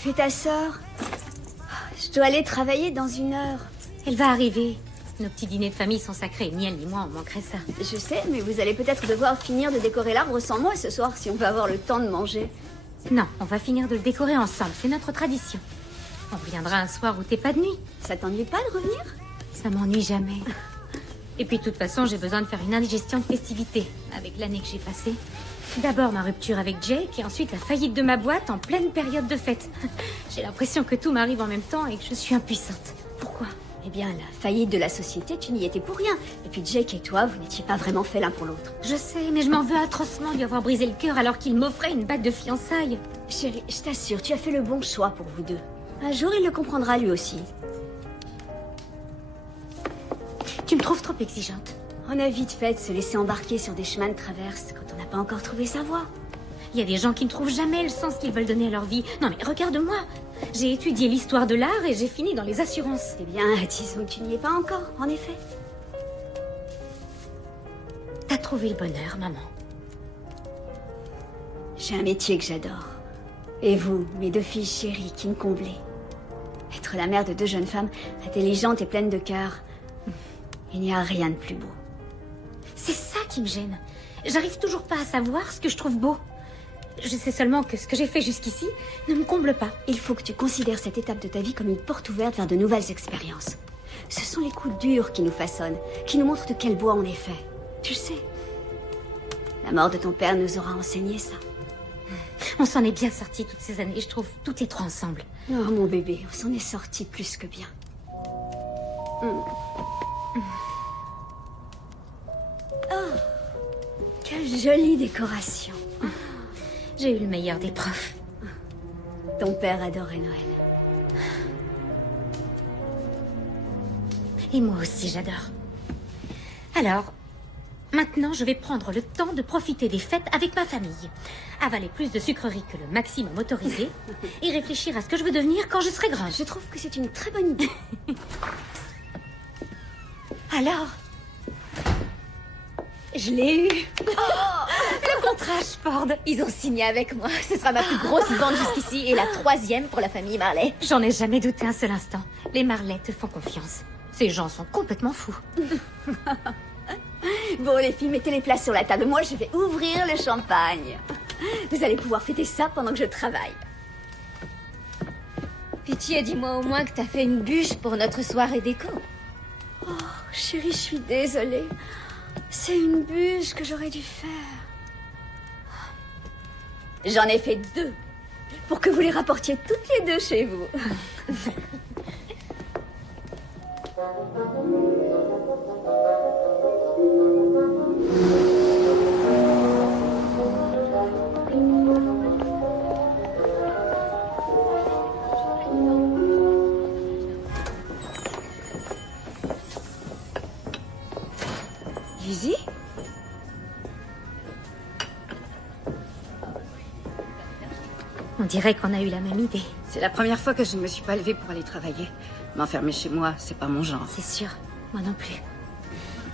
fait ta sœur? Je dois aller travailler dans 1 heure. Elle va arriver. Nos petits dîners de famille sont sacrés. Ni elle ni moi, on manquerait ça. Je sais, mais vous allez peut-être devoir finir de décorer l'arbre sans moi ce soir si on veut avoir le temps de manger. Non, on va finir de le décorer ensemble. C'est notre tradition. On reviendra un soir où t'es pas de nuit. Ça t'ennuie pas de revenir? Ça m'ennuie jamais. Et puis de toute façon, j'ai besoin de faire une indigestion de festivité avec l'année que j'ai passée. D'abord ma rupture avec Jake et ensuite la faillite de ma boîte en pleine période de fête. J'ai l'impression que tout m'arrive en même temps et que je suis impuissante. Pourquoi? Eh bien, la faillite de la société, tu n'y étais pour rien. Et puis Jake et toi, vous n'étiez pas vraiment faits l'un pour l'autre. Je sais, mais je m'en veux atrocement lui avoir brisé le cœur alors qu'il m'offrait une bague de fiançailles. Chérie, je t'assure, tu as fait le bon choix pour vous deux. Un jour, il le comprendra lui aussi. Tu me trouves trop exigeante. On a vite fait de se laisser embarquer sur des chemins de traverse quand on n'a pas encore trouvé sa voie. Il y a des gens qui ne trouvent jamais le sens qu'ils veulent donner à leur vie. Non mais regarde-moi. J'ai étudié l'histoire de l'art et j'ai fini dans les assurances. Eh bien, disons que tu n'y es pas encore, en effet. T'as trouvé le bonheur, maman. J'ai un métier que j'adore. Et vous, mes 2 filles chéries qui me comblez. Être la mère de 2 jeunes femmes intelligentes et pleines de cœur, il n'y a rien de plus beau. C'est ça qui me gêne. J'arrive toujours pas à savoir ce que je trouve beau. Je sais seulement que ce que j'ai fait jusqu'ici ne me comble pas. Il faut que tu considères cette étape de ta vie comme une porte ouverte vers de nouvelles expériences. Ce sont les coups durs qui nous façonnent, qui nous montrent de quel bois on est fait. Tu le sais. La mort de ton père nous aura enseigné ça. On s'en est bien sortis toutes ces années, je trouve. Tout est trop ensemble. Oh, mon bébé, on s'en est sorti plus que bien. Oh, quelle jolie décoration. J'ai eu le meilleur des profs. Ton père adorait Noël. Et moi aussi, j'adore. Alors, maintenant, je vais prendre le temps de profiter des fêtes avec ma famille. Avaler plus de sucreries que le maximum autorisé et réfléchir à ce que je veux devenir quand je serai grande. Je trouve que c'est une très bonne idée. Alors, je l'ai eu. Le contrat Ford. Ils ont signé avec moi. Ce sera ma plus grosse vente jusqu'ici et la 3e pour la famille Marley. J'en ai jamais douté un seul instant. Les Marley te font confiance. Ces gens sont complètement fous. Bon, les filles, mettez les plats sur la table. Moi, je vais ouvrir le champagne. Vous allez pouvoir fêter ça pendant que je travaille. Pitié, dis-moi au moins que t'as fait une bûche pour notre soirée déco. Oh, chérie, je suis désolée. C'est une bûche que j'aurais dû faire. J'en ai fait 2. Pour que vous les rapportiez toutes les 2 chez vous. Lizzie ? On dirait qu'on a eu la même idée. C'est la première fois que je ne me suis pas levée pour aller travailler. M'enfermer chez moi, c'est pas mon genre. C'est sûr, moi non plus.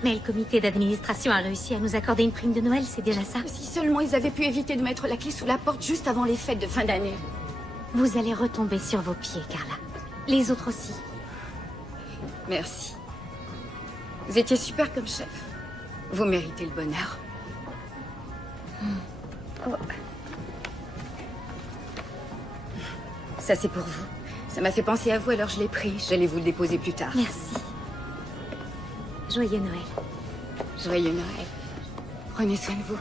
Mais le comité d'administration a réussi à nous accorder une prime de Noël, c'est déjà ça. Si seulement ils avaient pu éviter de mettre la clé sous la porte juste avant les fêtes de fin d'année. Vous allez retomber sur vos pieds, Carla. Les autres aussi. Merci. Vous étiez super comme chef. Vous méritez le bonheur. Oh. Ça, c'est pour vous. Ça m'a fait penser à vous, alors je l'ai pris. J'allais vous le déposer plus tard. Merci. Joyeux Noël. Joyeux Noël. Prenez soin de vous.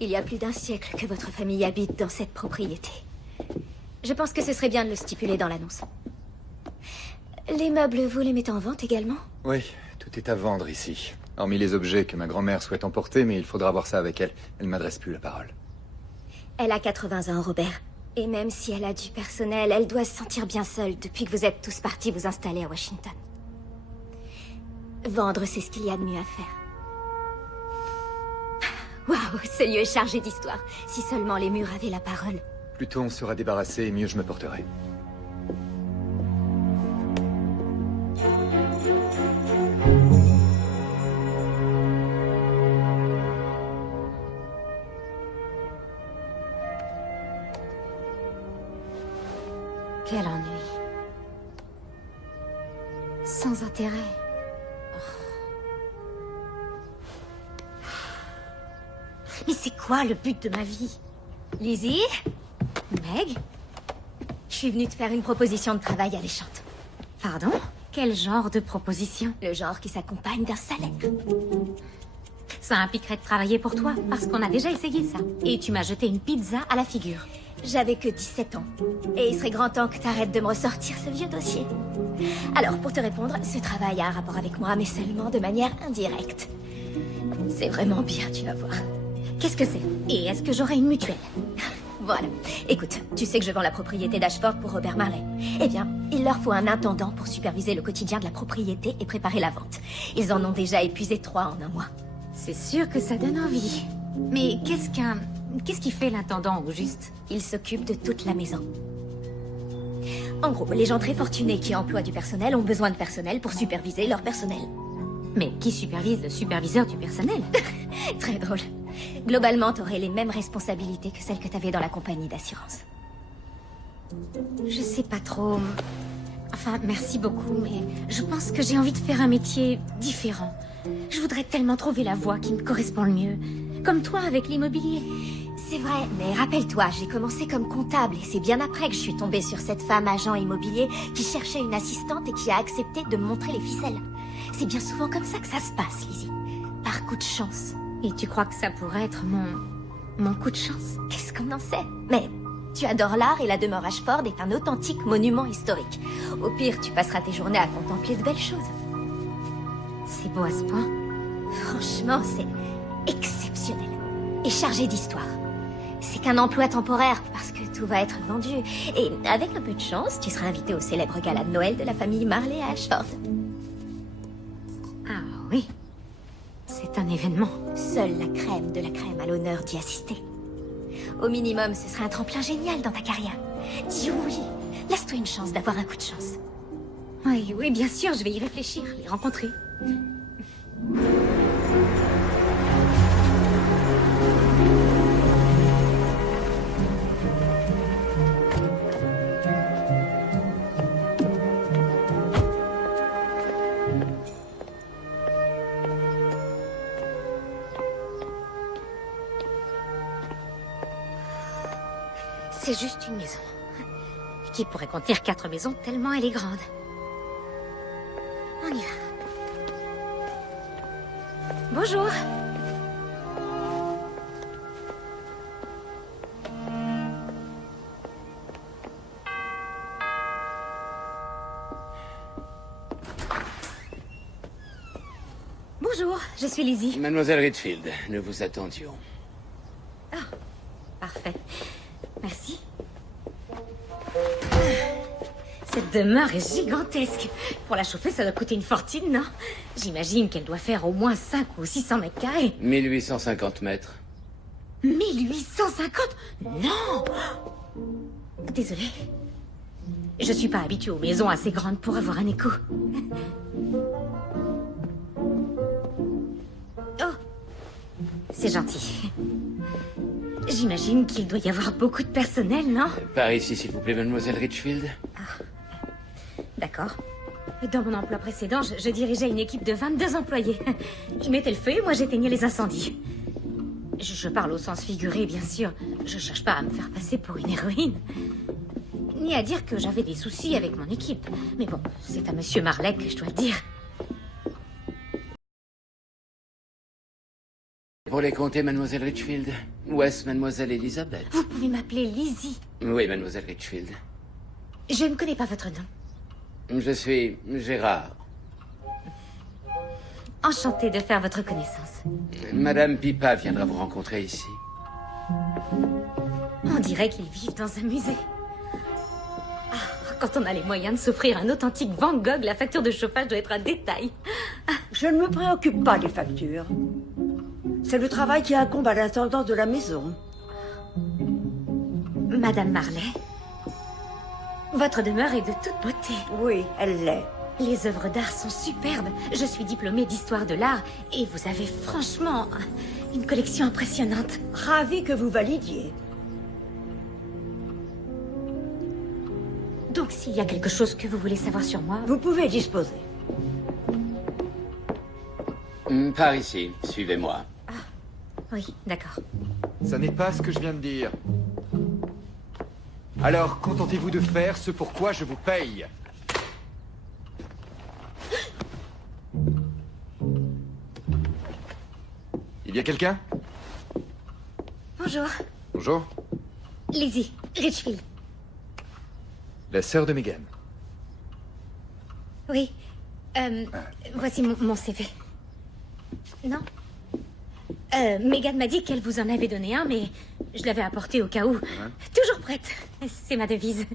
Il y a plus d'1 siècle que votre famille habite dans cette propriété. Je pense que ce serait bien de le stipuler dans l'annonce. Les meubles, vous les mettez en vente également? Oui, tout est à vendre ici. Hormis les objets que ma grand-mère souhaite emporter, mais il faudra voir ça avec elle. Elle ne m'adresse plus la parole. Elle a 80 ans, Robert. Et même si elle a du personnel, elle doit se sentir bien seule depuis que vous êtes tous partis vous installer à Washington. Vendre, c'est ce qu'il y a de mieux à faire. Waouh, ce lieu est chargé d'histoire. Si seulement les murs avaient la parole. Plus tôt on sera débarrassé, et mieux je me porterai. Quel ennui. Sans intérêt. Mais c'est quoi le but de ma vie? Lizzie? Meg? Je suis venue te faire une proposition de travail alléchante. Pardon? Quel genre de proposition? Le genre qui s'accompagne d'un salaire. Ça impliquerait de travailler pour toi, parce qu'on a déjà essayé ça. Et tu m'as jeté une pizza à la figure. J'avais que 17 ans. Et il serait grand temps que t'arrêtes de me ressortir ce vieux dossier. Alors, pour te répondre, ce travail a un rapport avec moi, mais seulement de manière indirecte. C'est vraiment bien, tu vas voir. Qu'est-ce que c'est? Et est-ce que j'aurai une mutuelle? Voilà. Écoute, tu sais que je vends la propriété d'Ashford pour Robert Marley. Eh bien, il leur faut un intendant pour superviser le quotidien de la propriété et préparer la vente. Ils en ont déjà épuisé 3 en un mois. C'est sûr que ça donne envie. Mais qu'est-ce qui fait l'intendant, au juste? Il s'occupe de toute la maison. En gros, les gens très fortunés qui emploient du personnel ont besoin de personnel pour superviser leur personnel. Mais qui supervise le superviseur du personnel? Très drôle. Globalement, t'aurais les mêmes responsabilités que celles que t'avais dans la compagnie d'assurance. Je sais pas trop. Enfin, merci beaucoup, mais je pense que j'ai envie de faire un métier différent. Je voudrais tellement trouver la voie qui me correspond le mieux. Comme toi avec l'immobilier. C'est vrai, mais rappelle-toi, j'ai commencé comme comptable et c'est bien après que je suis tombée sur cette femme agent immobilier qui cherchait une assistante et qui a accepté de me montrer les ficelles. C'est bien souvent comme ça que ça se passe, Lizzie. Par coup de chance. Et tu crois que ça pourrait être mon coup de chance? Qu'est-ce qu'on en sait? Mais tu adores l'art et la demeure Ashford est un authentique monument historique. Au pire, tu passeras tes journées à contempler de belles choses. C'est beau à ce point? Franchement, c'est exceptionnel. Et chargé d'histoire. C'est qu'un emploi temporaire parce que tout va être vendu. Et avec un peu de chance, tu seras invité au célèbre gala de Noël de la famille Marley à Ashford. Ah oui. C'est un événement. Seule la crème de la crème a l'honneur d'y assister. Au minimum, ce serait un tremplin génial dans ta carrière. Dis oui. Laisse-toi une chance d'avoir un coup de chance. Oui, bien sûr, je vais y réfléchir, les rencontrer. C'est juste une maison. Qui pourrait contenir 4 maisons tellement elle est grande. On y va. Bonjour. Bonjour, je suis Lizzie. Mademoiselle Richfield, nous vous attendions. Parfait. Merci. Cette demeure est gigantesque. Pour la chauffer, ça doit coûter une fortune, non? J'imagine qu'elle doit faire au moins 5 ou 600 mètres carrés. 1850 mètres. 1850? Non! Désolée. Je suis pas habituée aux maisons assez grandes pour avoir un écho. Oh! C'est gentil. J'imagine qu'il doit y avoir beaucoup de personnel, non? Par ici, s'il vous plaît, mademoiselle Richfield. D'accord. Dans mon emploi précédent, je dirigeais une équipe de 22 employés. Ils mettaient le feu et moi j'éteignais les incendies. Je parle au sens figuré, bien sûr. Je cherche pas à me faire passer pour une héroïne. Ni à dire que j'avais des soucis avec mon équipe. Mais bon, c'est à Monsieur Marley que je dois le dire. Pour les compter, mademoiselle Richfield. Où est-ce mademoiselle Elizabeth? Vous pouvez m'appeler Lizzie. Oui, mademoiselle Richfield. Je ne connais pas votre nom. Je suis Gérard. Enchantée de faire votre connaissance. Madame Pipa viendra vous rencontrer ici. On dirait qu'ils vivent dans un musée. Ah, quand on a les moyens de s'offrir un authentique Van Gogh, la facture de chauffage doit être un détail. Je ne me préoccupe pas des factures. C'est le travail qui incombe à l'intendant de la maison. Madame Marley, votre demeure est de toute beauté. Oui, elle l'est. Les œuvres d'art sont superbes. Je suis diplômée d'histoire de l'art et vous avez franchement une collection impressionnante. Ravi que vous validiez. Donc s'il y a quelque chose que vous voulez savoir sur moi... Vous pouvez disposer. Par ici, suivez-moi. Oui, d'accord. Ça n'est pas ce que je viens de dire. Alors, contentez-vous de faire ce pour quoi je vous paye. Il y a quelqu'un? Bonjour. Bonjour. Lizzie, Richfield. La sœur de Megan. Oui. Voici mon CV. Non? Megan m'a dit qu'elle vous en avait donné un, mais je l'avais apporté au cas où. Toujours prête. C'est ma devise.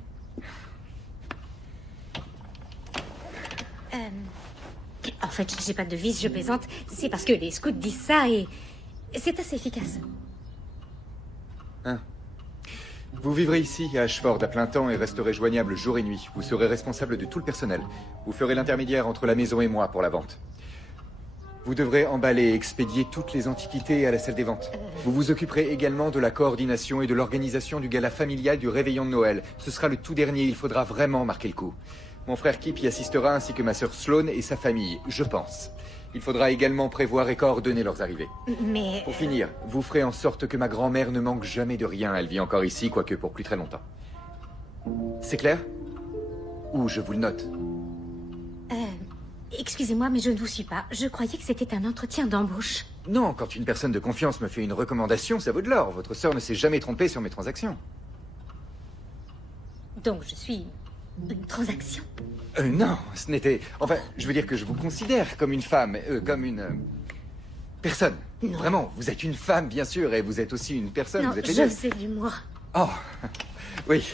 En fait, j'ai pas de devise, je plaisante. C'est parce que les scouts disent ça et c'est assez efficace. Vous vivrez ici, à Ashford, à plein temps et resterez joignable jour et nuit. Vous serez responsable de tout le personnel. Vous ferez l'intermédiaire entre la maison et moi pour la vente. Vous devrez emballer et expédier toutes les antiquités à la salle des ventes. Vous vous occuperez également de la coordination et de l'organisation du gala familial du réveillon de Noël. Ce sera le tout dernier, il faudra vraiment marquer le coup. Mon frère Kip y assistera ainsi que ma sœur Sloane et sa famille, je pense. Il faudra également prévoir et coordonner leurs arrivées. Mais... Pour finir, vous ferez en sorte que ma grand-mère ne manque jamais de rien. Elle vit encore ici, quoique pour plus très longtemps. C'est clair? Ou je vous le note? Excusez-moi, mais je ne vous suis pas. Je croyais que c'était un entretien d'embauche. Non, quand une personne de confiance me fait une recommandation, ça vaut de l'or. Votre sœur ne s'est jamais trompée sur mes transactions. Donc je suis une transaction? Non, ce n'était... Enfin, je veux dire que je vous considère comme une femme, comme une... personne. Non. Vraiment, vous êtes une femme, bien sûr, et vous êtes aussi une personne. Non, vous êtes je les deux. faisais de l'humour. Oh, oui.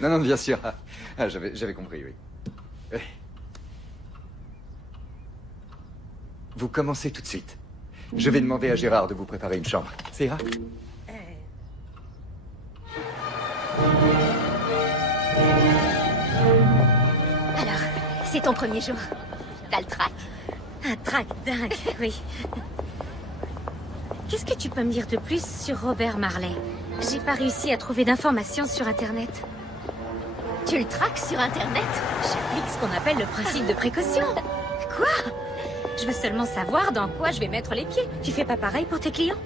Non, bien sûr. J'avais compris, oui. Oui. Vous commencez tout de suite. Je vais demander à Gérard de vous préparer une chambre. Ça ira? Alors, c'est ton premier jour. T'as le trac. Un trac dingue, oui. Qu'est-ce que tu peux me dire de plus sur Robert Marley? J'ai pas réussi à trouver d'informations sur Internet. Tu le traques sur Internet? J'applique ce qu'on appelle le principe de précaution. Quoi? Je veux seulement savoir dans quoi je vais mettre les pieds. Tu fais pas pareil pour tes clients?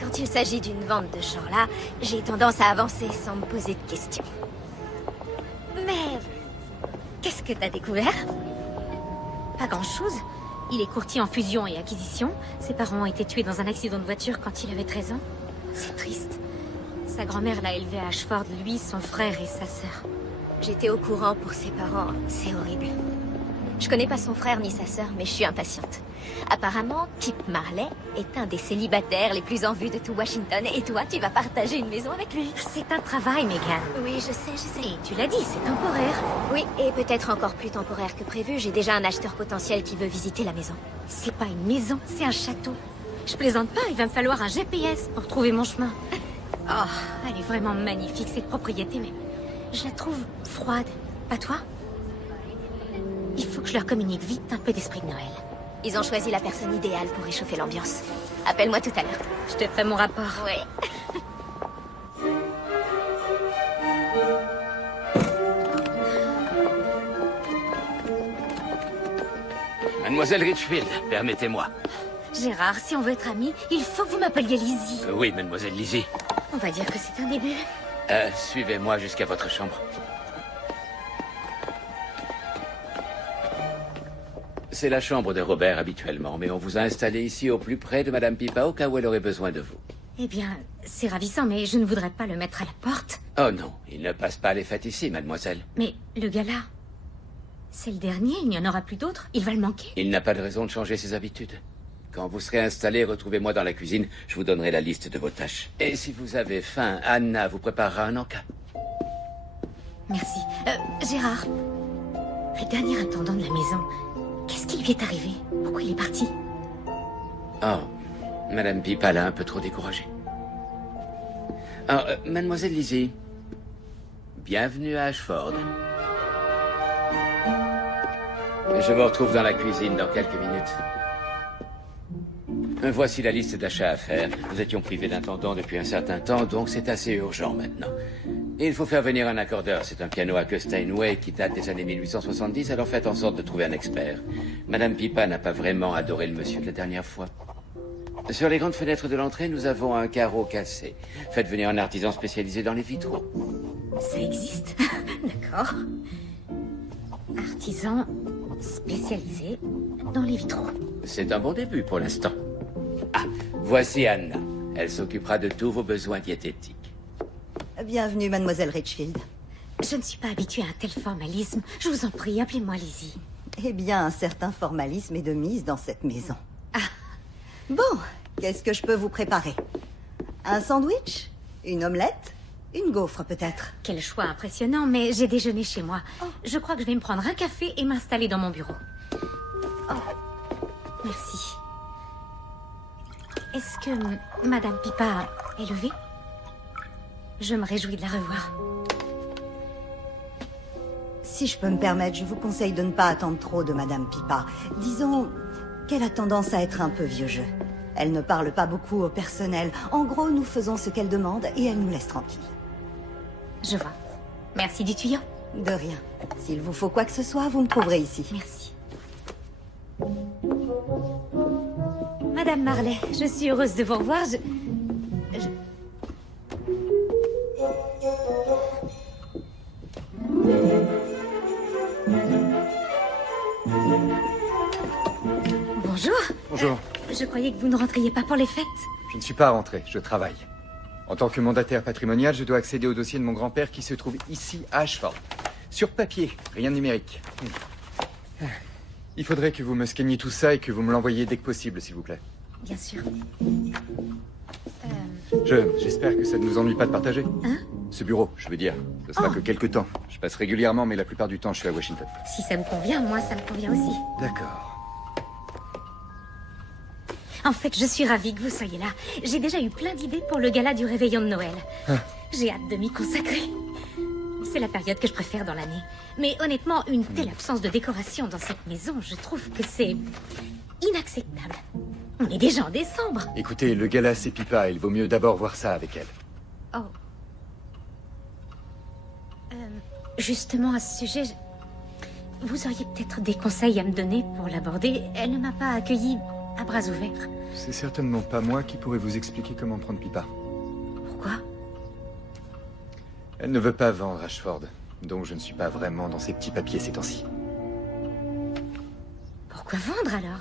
Quand il s'agit d'une vente de ce genre-là, j'ai tendance à avancer sans me poser de questions. Mais... qu'est-ce que t'as découvert? Pas grand-chose. Il est courtier en fusion et acquisition. Ses parents ont été tués dans un accident de voiture quand il avait 13 ans. C'est triste. Sa grand-mère l'a élevé à Ashford, lui, son frère et sa sœur. J'étais au courant pour ses parents. C'est horrible. Je connais pas son frère ni sa sœur, mais je suis impatiente. Apparemment, Kip Marley est un des célibataires les plus en vue de tout Washington. Et toi, tu vas partager une maison avec lui. C'est un travail, Megan. Oui, je sais. Et tu l'as dit, c'est temporaire. Oui, et peut-être encore plus temporaire que prévu. J'ai déjà un acheteur potentiel qui veut visiter la maison. C'est pas une maison, c'est un château. Je plaisante pas, il va me falloir un GPS pour trouver mon chemin. Oh, elle est vraiment magnifique, cette propriété, mais je la trouve froide. Pas toi? Il faut que je leur communique vite un peu d'esprit de Noël. Ils ont choisi la personne idéale pour réchauffer l'ambiance. Appelle-moi tout à l'heure. Je te ferai mon rapport. Oui. Mademoiselle Richfield, permettez-moi. Gérard, si on veut être amis, il faut que vous m'appeliez Lizzie. Oui, mademoiselle Lizzie. On va dire que c'est un début. Suivez-moi jusqu'à votre chambre. C'est la chambre de Robert habituellement, mais on vous a installé ici au plus près de Madame Pippa au cas où elle aurait besoin de vous. Eh bien, c'est ravissant, mais je ne voudrais pas le mettre à la porte. Oh non, il ne passe pas les fêtes ici, mademoiselle. Mais le gala, c'est le dernier, il n'y en aura plus d'autres. Il va le manquer. Il n'a pas de raison de changer ses habitudes. Quand vous serez installé, retrouvez-moi dans la cuisine. Je vous donnerai la liste de vos tâches. Et si vous avez faim, Anna vous préparera un encas. Merci. Gérard, le dernier intendant de la maison, qu'est-ce qui lui est arrivé? Pourquoi il est parti? Oh, Madame Pipa l'a un peu trop découragé. Alors, Mademoiselle Lizzie, bienvenue à Ashford. Je vous retrouve dans la cuisine dans quelques minutes. Voici la liste d'achats à faire. Nous étions privés d'intendant depuis un certain temps, donc c'est assez urgent maintenant. Il faut faire venir un accordeur. C'est un piano à queue Steinway qui date des années 1870, alors faites en sorte de trouver un expert. Madame Pipa n'a pas vraiment adoré le monsieur de la dernière fois. Sur les grandes fenêtres de l'entrée, nous avons un carreau cassé. Faites venir un artisan spécialisé dans les vitraux. Ça existe? D'accord. Artisan spécialisé dans les vitraux. C'est un bon début pour l'instant. Ah, voici Anna. Elle s'occupera de tous vos besoins diététiques. Bienvenue, mademoiselle Richfield. Je ne suis pas habituée à un tel formalisme. Je vous en prie, appelez-moi Lizzie. Eh bien, un certain formalisme est de mise dans cette maison. Ah. Bon, qu'est-ce que je peux vous préparer? Un sandwich? Une omelette? Une gaufre, peut-être? Quel choix impressionnant, mais j'ai déjeuné chez moi. Je crois que je vais me prendre un café et m'installer dans mon bureau. Oh, merci. Est-ce que Madame Pipa est levée? Je me réjouis de la revoir. Si je peux me permettre, je vous conseille de ne pas attendre trop de Madame Pipa. Disons qu'elle a tendance à être un peu vieux jeu. Elle ne parle pas beaucoup au personnel. En gros, nous faisons ce qu'elle demande et elle nous laisse tranquilles. Je vois. Merci du tuyau. De rien. S'il vous faut quoi que ce soit, vous me trouverez ici. Merci. Madame Marley, je suis heureuse de vous revoir. Bonjour. Bonjour. Je croyais que vous ne rentriez pas pour les fêtes. Je ne suis pas rentré, je travaille. En tant que mandataire patrimonial, je dois accéder au dossier de mon grand-père qui se trouve ici, à Ashford. Sur papier, rien de numérique. Il faudrait que vous me scanniez tout ça et que vous me l'envoyiez dès que possible, s'il vous plaît. Bien sûr. J'espère que ça ne vous ennuie pas de partager. Hein? Ce bureau, je veux dire. Ce sera Oh. que quelques temps. Je passe régulièrement, mais la plupart du temps, je suis à Washington. Si ça vous convient, moi, ça me convient aussi. D'accord. En fait, je suis ravie que vous soyez là. J'ai déjà eu plein d'idées pour le gala du réveillon de Noël. J'ai hâte de m'y consacrer. C'est la période que je préfère dans l'année. Mais honnêtement, une telle absence de décoration dans cette maison, je trouve que c'est inacceptable. On est déjà en décembre. Écoutez, le gala, c'est Pipa. Il vaut mieux d'abord voir ça avec elle. Oh. Justement, à ce sujet, vous auriez peut-être des conseils à me donner pour l'aborder. Elle ne m'a pas accueilli à bras ouverts. C'est certainement pas moi qui pourrais vous expliquer comment prendre Pipa. Pourquoi? Elle ne veut pas vendre Ashford, donc je ne suis pas vraiment dans ces petits papiers ces temps-ci. Pourquoi vendre alors?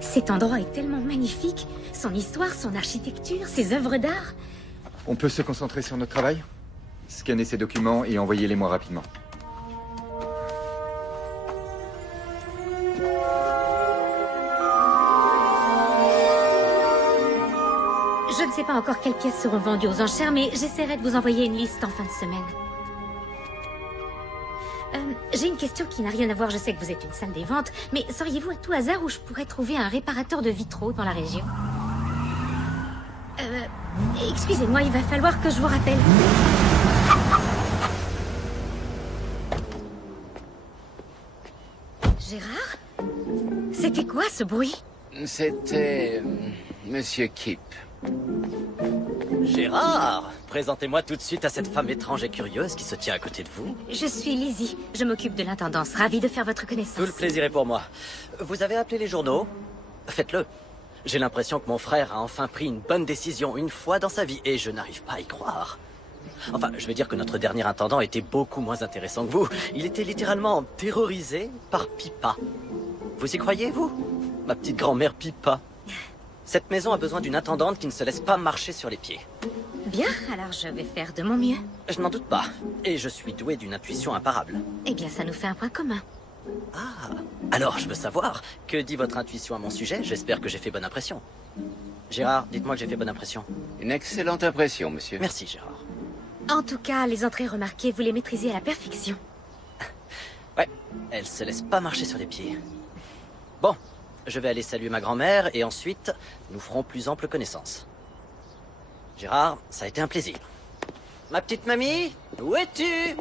Cet endroit est tellement magnifique. Son histoire, son architecture, ses œuvres d'art. On peut se concentrer sur notre travail? Scanner ces documents et envoyez-les-moi rapidement. Je ne sais pas encore quelles pièces seront vendues aux enchères, mais j'essaierai de vous envoyer une liste en fin de semaine. J'ai une question qui n'a rien à voir, je sais que vous êtes une salle des ventes, mais sauriez-vous à tout hasard où je pourrais trouver un réparateur de vitraux dans la région? Excusez-moi, il va falloir que je vous rappelle. Gérard? C'était quoi ce bruit? C'était... Monsieur Kip. Gérard, présentez-moi tout de suite à cette femme étrange et curieuse qui se tient à côté de vous. Je suis Lizzie, je m'occupe de l'intendance, ravie de faire votre connaissance. Tout le plaisir est pour moi. Vous avez appelé les journaux? Faites-le. J'ai l'impression que mon frère a enfin pris une bonne décision une fois dans sa vie et je n'arrive pas à y croire. Enfin, je vais dire que notre dernier intendant était beaucoup moins intéressant que vous. Il était littéralement terrorisé par Pipa. Vous y croyez, vous? Ma petite grand-mère Pipa. Cette maison a besoin d'une intendante qui ne se laisse pas marcher sur les pieds. Bien, alors je vais faire de mon mieux. Je n'en doute pas. Et je suis doué d'une intuition imparable. Eh bien, ça nous fait un point commun. Ah, alors je veux savoir, que dit votre intuition à mon sujet? J'espère que j'ai fait bonne impression. Gérard, dites-moi que j'ai fait bonne impression. Une excellente impression, monsieur. Merci, Gérard. En tout cas, les entrées remarquées, vous les maîtrisez à la perfection. Ouais, elle se laisse pas marcher sur les pieds. Bon, je vais aller saluer ma grand-mère et ensuite, nous ferons plus ample connaissance. Gérard, ça a été un plaisir. Ma petite mamie, où es-tu?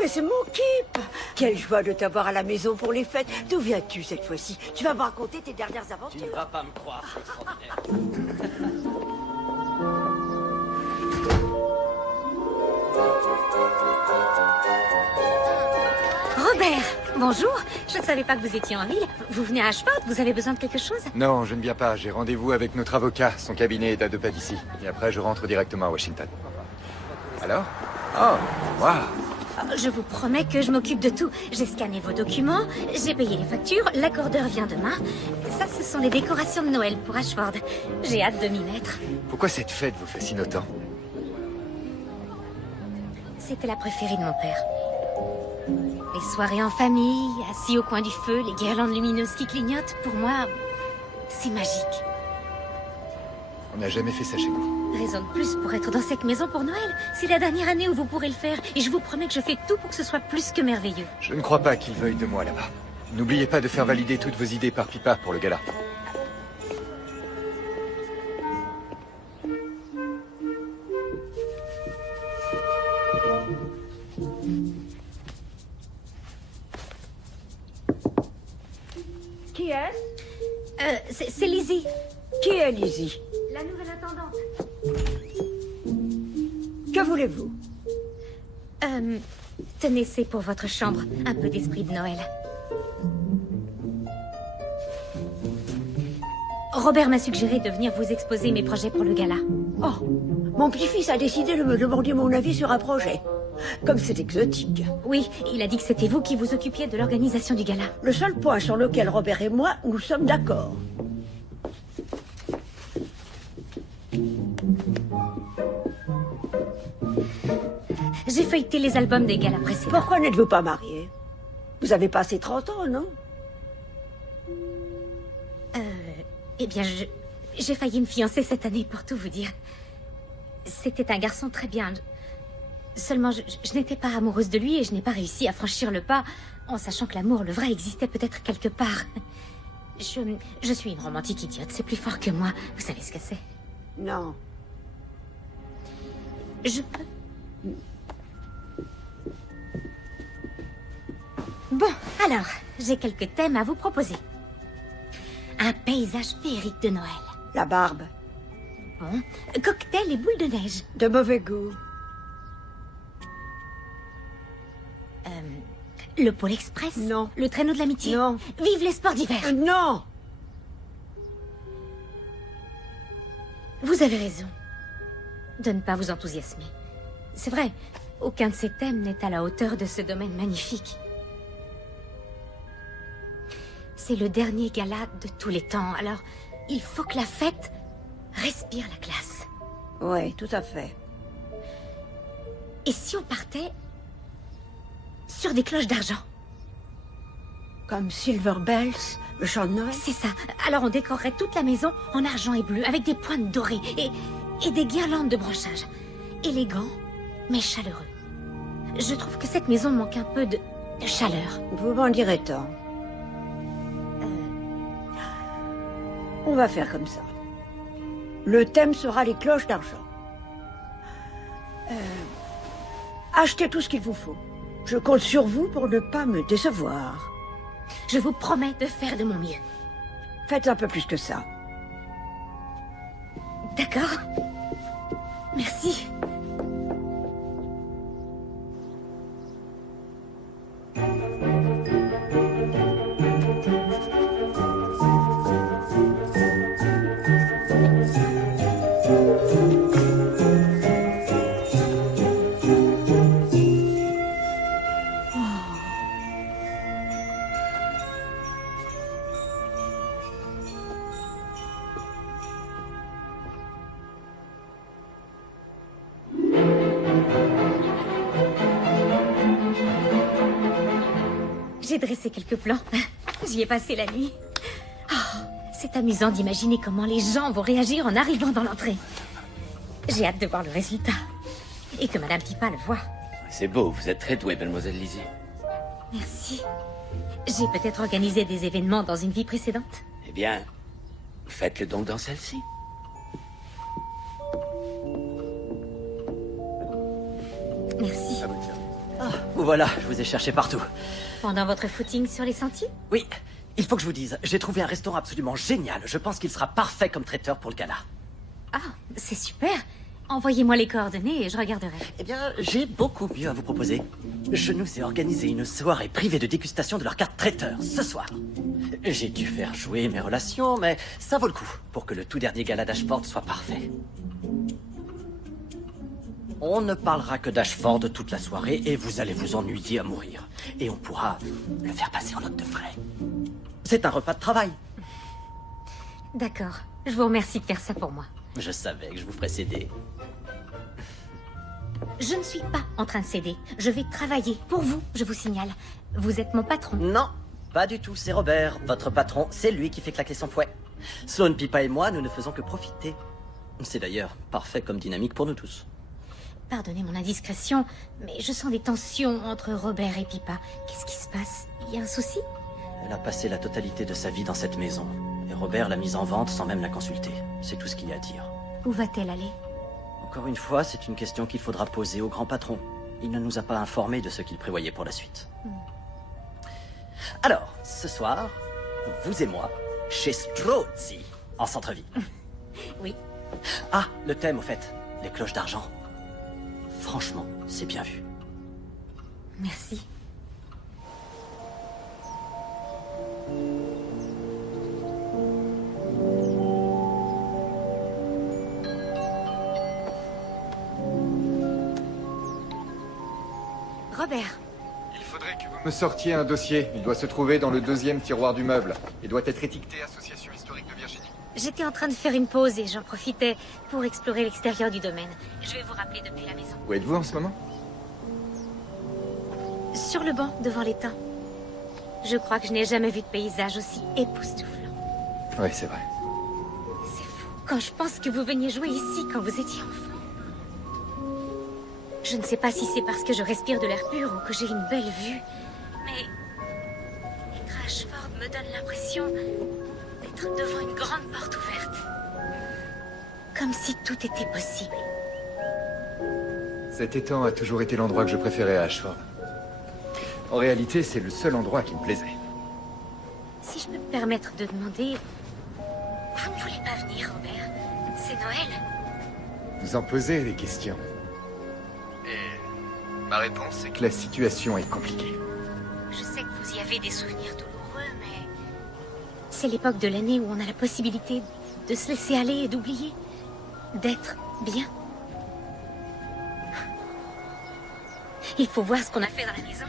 Mais c'est mon Kip! Quelle joie de t'avoir à la maison pour les fêtes. D'où viens-tu cette fois-ci? Tu vas me raconter tes dernières Tu aventures. ne vas pas me croire, c'est extraordinaire. Robert, bonjour. Je ne savais pas que vous étiez en ville. Vous venez à Ashford, vous avez besoin de quelque chose? Non, je ne viens pas. J'ai rendez-vous avec notre avocat. Son cabinet est à 2 pas d'ici. Et après, je rentre directement à Washington. Alors? Oh, waouh! Je vous promets que je m'occupe de tout. J'ai scanné vos documents, j'ai payé les factures, l'accordeur vient demain. Ça, ce sont les décorations de Noël pour Ashford. J'ai hâte de m'y mettre. Pourquoi cette fête vous fascine autant? C'était la préférée de mon père. Les soirées en famille, assis au coin du feu, les guirlandes lumineuses qui clignotent, pour moi, c'est magique. On n'a jamais fait ça chez nous. Raison de plus pour être dans cette maison pour Noël. C'est la dernière année où vous pourrez le faire, et je vous promets que je fais tout pour que ce soit plus que merveilleux. Je ne crois pas qu'il veuille de moi là-bas. N'oubliez pas de faire valider toutes vos idées par Pippa pour le gala. Qui est-ce? C'est Lizzie, Qui est Lizzie? la nouvelle intendante. Que voulez-vous? Tenez, c'est pour votre chambre. Un peu d'esprit de Noël. Robert m'a suggéré de venir vous exposer mes projets pour le gala. Oh, mon petit-fils a décidé de me demander mon avis sur un projet. Comme c'est exotique. Oui, il a dit que c'était vous qui vous occupiez de l'organisation du gala. Le seul point sur lequel Robert et moi, nous sommes d'accord. J'ai feuilleté les albums des galas précédents. Pourquoi n'êtes-vous pas mariés? Vous avez passé 30 ans, non? Eh bien, j'ai failli me fiancer cette année, pour tout vous dire. C'était un garçon très bien. Seulement, je n'étais pas amoureuse de lui et je n'ai pas réussi à franchir le pas en sachant que l'amour, le vrai, existait peut-être quelque part. Je suis une romantique idiote, c'est plus fort que moi. Vous savez ce que c'est? Non. Je peux... Bon, alors, j'ai quelques thèmes à vous proposer. Un paysage féerique de Noël. La barbe. Bon, cocktail et boules de neige. De mauvais goût. Le Pôle Express. Non. Le traîneau de l'amitié. Non. Vive les sports d'hiver. Non. Vous avez raison de ne pas vous enthousiasmer. C'est vrai, aucun de ces thèmes n'est à la hauteur de ce domaine magnifique. C'est le dernier gala de tous les temps, alors il faut que la fête respire la classe. Oui, tout à fait. Et si on partait sur des cloches d'argent? Comme Silver Bells, le chant de Noël. C'est ça. Alors on décorerait toute la maison en argent et bleu, avec des pointes dorées et des guirlandes de brochage. Élégant, mais chaleureux. Je trouve que cette maison manque un peu de chaleur. Vous m'en direz tant. On va faire comme ça. Le thème sera les cloches d'argent. Achetez tout ce qu'il vous faut. Je compte sur vous pour ne pas me décevoir. Je vous promets de faire de mon mieux. Faites un peu plus que ça. D'accord. Merci. J'ai dressé quelques plans. J'y ai passé la nuit. Oh, c'est amusant d'imaginer comment les gens vont réagir en arrivant dans l'entrée. J'ai hâte de voir le résultat. Et que Madame Pippa le voie. C'est beau, vous êtes très douée, mademoiselle Lizzie. Merci. J'ai peut-être organisé des événements dans une vie précédente. Eh bien, faites-le donc dans celle-ci. Merci. Ah, vous voilà, je vous ai cherché partout. Pendant votre footing sur les sentiers? Oui, il faut que je vous dise, j'ai trouvé un restaurant absolument génial. Je pense qu'il sera parfait comme traiteur pour le gala. Ah, c'est super. Envoyez-moi les coordonnées et je regarderai. Eh bien, j'ai beaucoup mieux à vous proposer. Je nous ai organisé une soirée privée de dégustation de leur carte traiteur, ce soir. J'ai dû faire jouer mes relations, mais ça vaut le coup, pour que le tout dernier gala d'Ashford soit parfait. On ne parlera que d'Ashford toute la soirée et vous allez vous ennuyer à mourir. Et on pourra le faire passer en note de frais. C'est un repas de travail. D'accord. Je vous remercie de faire ça pour moi. Je savais que je vous ferais céder. Je ne suis pas en train de céder. Je vais travailler pour vous, je vous signale. Vous êtes mon patron. Non, pas du tout, c'est Robert. Votre patron, c'est lui qui fait claquer son fouet. Sloane, Pippa et moi, nous ne faisons que profiter. C'est d'ailleurs parfait comme dynamique pour nous tous. Pardonnez mon indiscrétion, mais je sens des tensions entre Robert et Pippa. Qu'est-ce qui se passe? Il y a un souci? Elle a passé la totalité de sa vie dans cette maison. Et Robert l'a mise en vente sans même la consulter. C'est tout ce qu'il y a à dire. Où va-t-elle aller? Encore une fois, c'est une question qu'il faudra poser au grand patron. Il ne nous a pas informés de ce qu'il prévoyait pour la suite. Alors, ce soir, vous et moi, chez Strozzi, en centre-ville. Oui. Ah, le thème, au fait, les cloches d'argent. Franchement, c'est bien vu. Merci. Robert. Il faudrait que vous me sortiez un dossier. Il doit se trouver dans le 2e tiroir du meuble. Il doit être étiqueté Association historique de Virginie. J'étais en train de faire une pause et j'en profitais pour explorer l'extérieur du domaine. Je vais vous rappeler depuis la maison. Où êtes-vous en ce moment? Sur le banc, devant l'étang. Je crois que je n'ai jamais vu de paysage aussi époustouflant. Oui, c'est vrai. C'est fou. Quand je pense que vous veniez jouer ici quand vous étiez enfant. Je ne sais pas si c'est parce que je respire de l'air pur ou que j'ai une belle vue, mais être à Ashford me donne l'impression d'être devant une grande porte ouverte. Comme si tout était possible. Cet étang a toujours été l'endroit que je préférais à Ashford. En réalité, c'est le seul endroit qui me plaisait. Si je peux me permettre de demander, vous ne voulez pas venir, Robert? C'est Noël. Vous en posez des questions. Et ma réponse, c'est que la situation est compliquée. Je sais que vous y avez des souvenirs douloureux, mais c'est l'époque de l'année où on a la possibilité de se laisser aller et d'oublier, d'être bien. Il faut voir ce qu'on a fait dans la maison.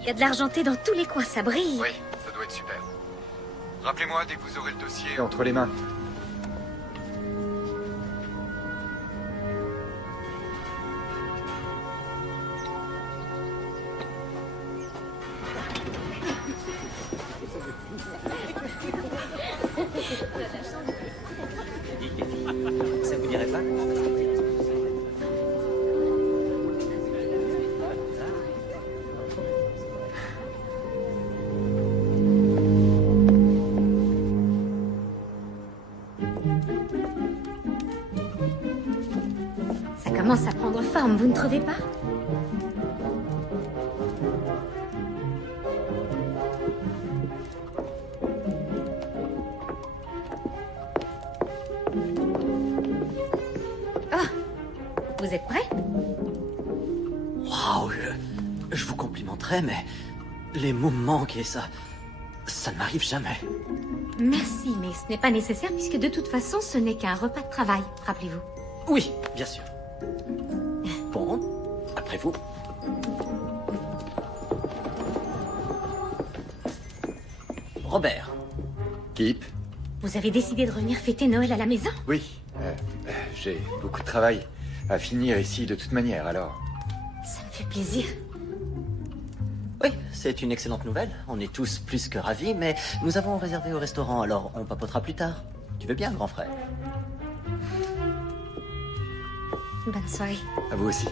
Il y a de l'argenté dans tous les coins, ça brille. Oui, ça doit être super. Rappelez-moi dès que vous aurez le dossier entre les mains. Ça vous dirait pas? Ça commence à prendre forme, vous ne trouvez pas? Vous êtes prêts? Waouh, je vous complimenterais, mais les mots me manquent et ça ne m'arrive jamais. Merci, mais ce n'est pas nécessaire puisque de toute façon, ce n'est qu'un repas de travail, rappelez-vous. Oui, bien sûr. Bon, après vous. Robert. Kip? Vous avez décidé de revenir fêter Noël à la maison? Oui. J'ai beaucoup de travail à finir ici de toute manière, alors... Ça me fait plaisir. Oui, c'est une excellente nouvelle. On est tous plus que ravis, mais nous avons réservé au restaurant, alors on papotera plus tard. Tu veux bien, grand frère? Bonne soirée. À vous aussi.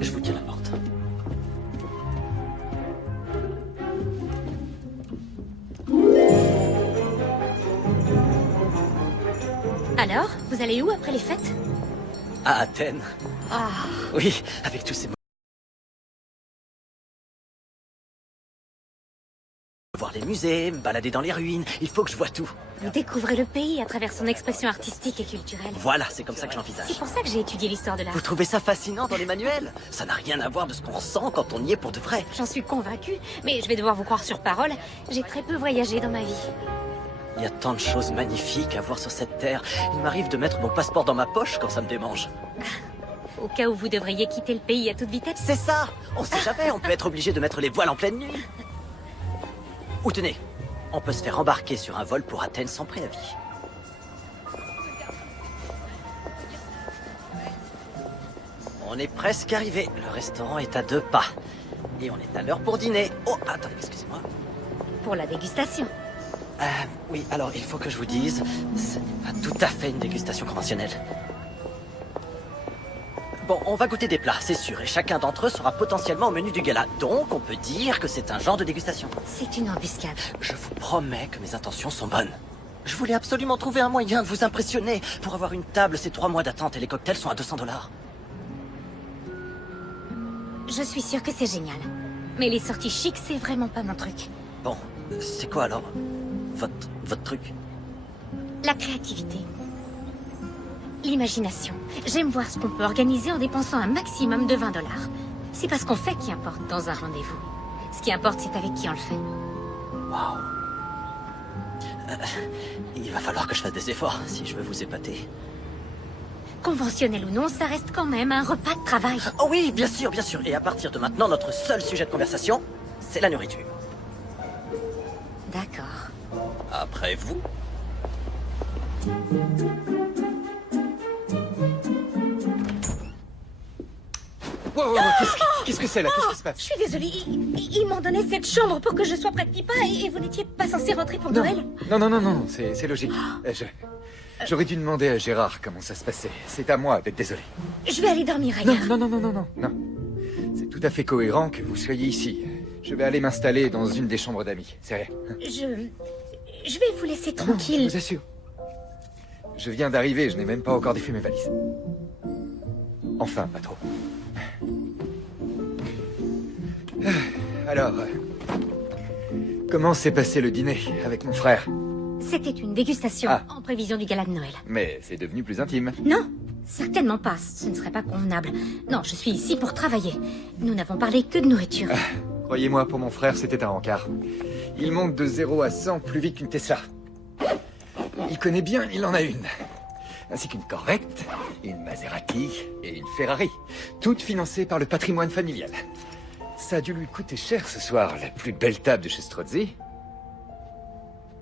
Je vous tiens la porte. Alors, vous allez où après les fêtes? À Athènes. Ah, Oui, avec tous ces... Voir les musées, me balader dans les ruines, il faut que je voie tout. vous découvrez le pays à travers son expression artistique et culturelle. Voilà, c'est comme ça que C'est j'envisage. pour ça que j'ai étudié l'histoire de l'art. Vous trouvez ça fascinant dans les manuels? Ça n'a rien à voir de ce qu'on ressent quand on y est pour de vrai. J'en suis convaincue, mais je vais devoir vous croire sur parole. J'ai très peu voyagé dans ma vie. Il y a tant de choses magnifiques à voir sur cette terre. Il m'arrive de mettre mon passeport dans ma poche quand ça me démange. Au cas où vous devriez quitter le pays à toute vitesse. C'est ça! On sait jamais, on peut être obligé de mettre les voiles en pleine nuit. Ou tenez, on peut se faire embarquer sur un vol pour Athènes sans préavis. On est presque arrivé. Le restaurant est à 2 pas. Et on est à l'heure pour dîner. Oh, attendez, excusez-moi. Pour la dégustation. Oui, alors il faut que je vous dise, ce n'est pas tout à fait une dégustation conventionnelle. Bon, on va goûter des plats, c'est sûr, et chacun d'entre eux sera potentiellement au menu du gala. Donc, on peut dire que c'est un genre de dégustation. C'est une embuscade. Je vous promets que mes intentions sont bonnes. Je voulais absolument trouver un moyen de vous impressionner. Pour avoir une table, c'est 3 mois d'attente et les cocktails sont à $200. Je suis sûre que c'est génial. Mais les sorties chics, c'est vraiment pas mon truc. Bon, c'est quoi alors votre truc? La créativité. L'imagination. J'aime voir ce qu'on peut organiser en dépensant un maximum de $20. C'est pas ce qu'on fait qui importe dans un rendez-vous. Ce qui importe, c'est avec qui on le fait. Waouh. Il va falloir que je fasse des efforts si je veux vous épater. Conventionnel ou non, ça reste quand même un repas de travail. Oh oui, bien sûr, bien sûr. Et à partir de maintenant, notre seul sujet de conversation, c'est la nourriture. D'accord. Après vous. Wow, qu'est-ce que c'est là? Qu'est-ce qui se passe? Je suis désolée, ils m'ont donné cette chambre pour que je sois près de Pippa et vous n'étiez pas censé rentrer pour Noël? Non, c'est logique. J'aurais dû demander à Gérard comment ça se passait. C'est à moi d'être désolé. Je vais aller dormir ailleurs. Non. C'est tout à fait cohérent que vous soyez ici. Je vais aller m'installer dans une des chambres d'amis. C'est rien. Je vais vous laisser tranquille. Je vous assure. Je viens d'arriver, je n'ai même pas encore défait mes valises. Enfin, pas trop. Alors, comment s'est passé le dîner avec mon frère? C'était une dégustation en prévision du gala de Noël. Mais c'est devenu plus intime. Non, certainement pas. Ce ne serait pas convenable. Non, je suis ici pour travailler. Nous n'avons parlé que de nourriture. Croyez-moi, pour mon frère, c'était un rencard. Il monte de 0 à 100 plus vite qu'une Tesla. Il connaît bien, il en a une. Ainsi qu'une Corvette, une Maserati et une Ferrari. Toutes financées par le patrimoine familial. Ça a dû lui coûter cher ce soir, la plus belle table de chez Strozzi.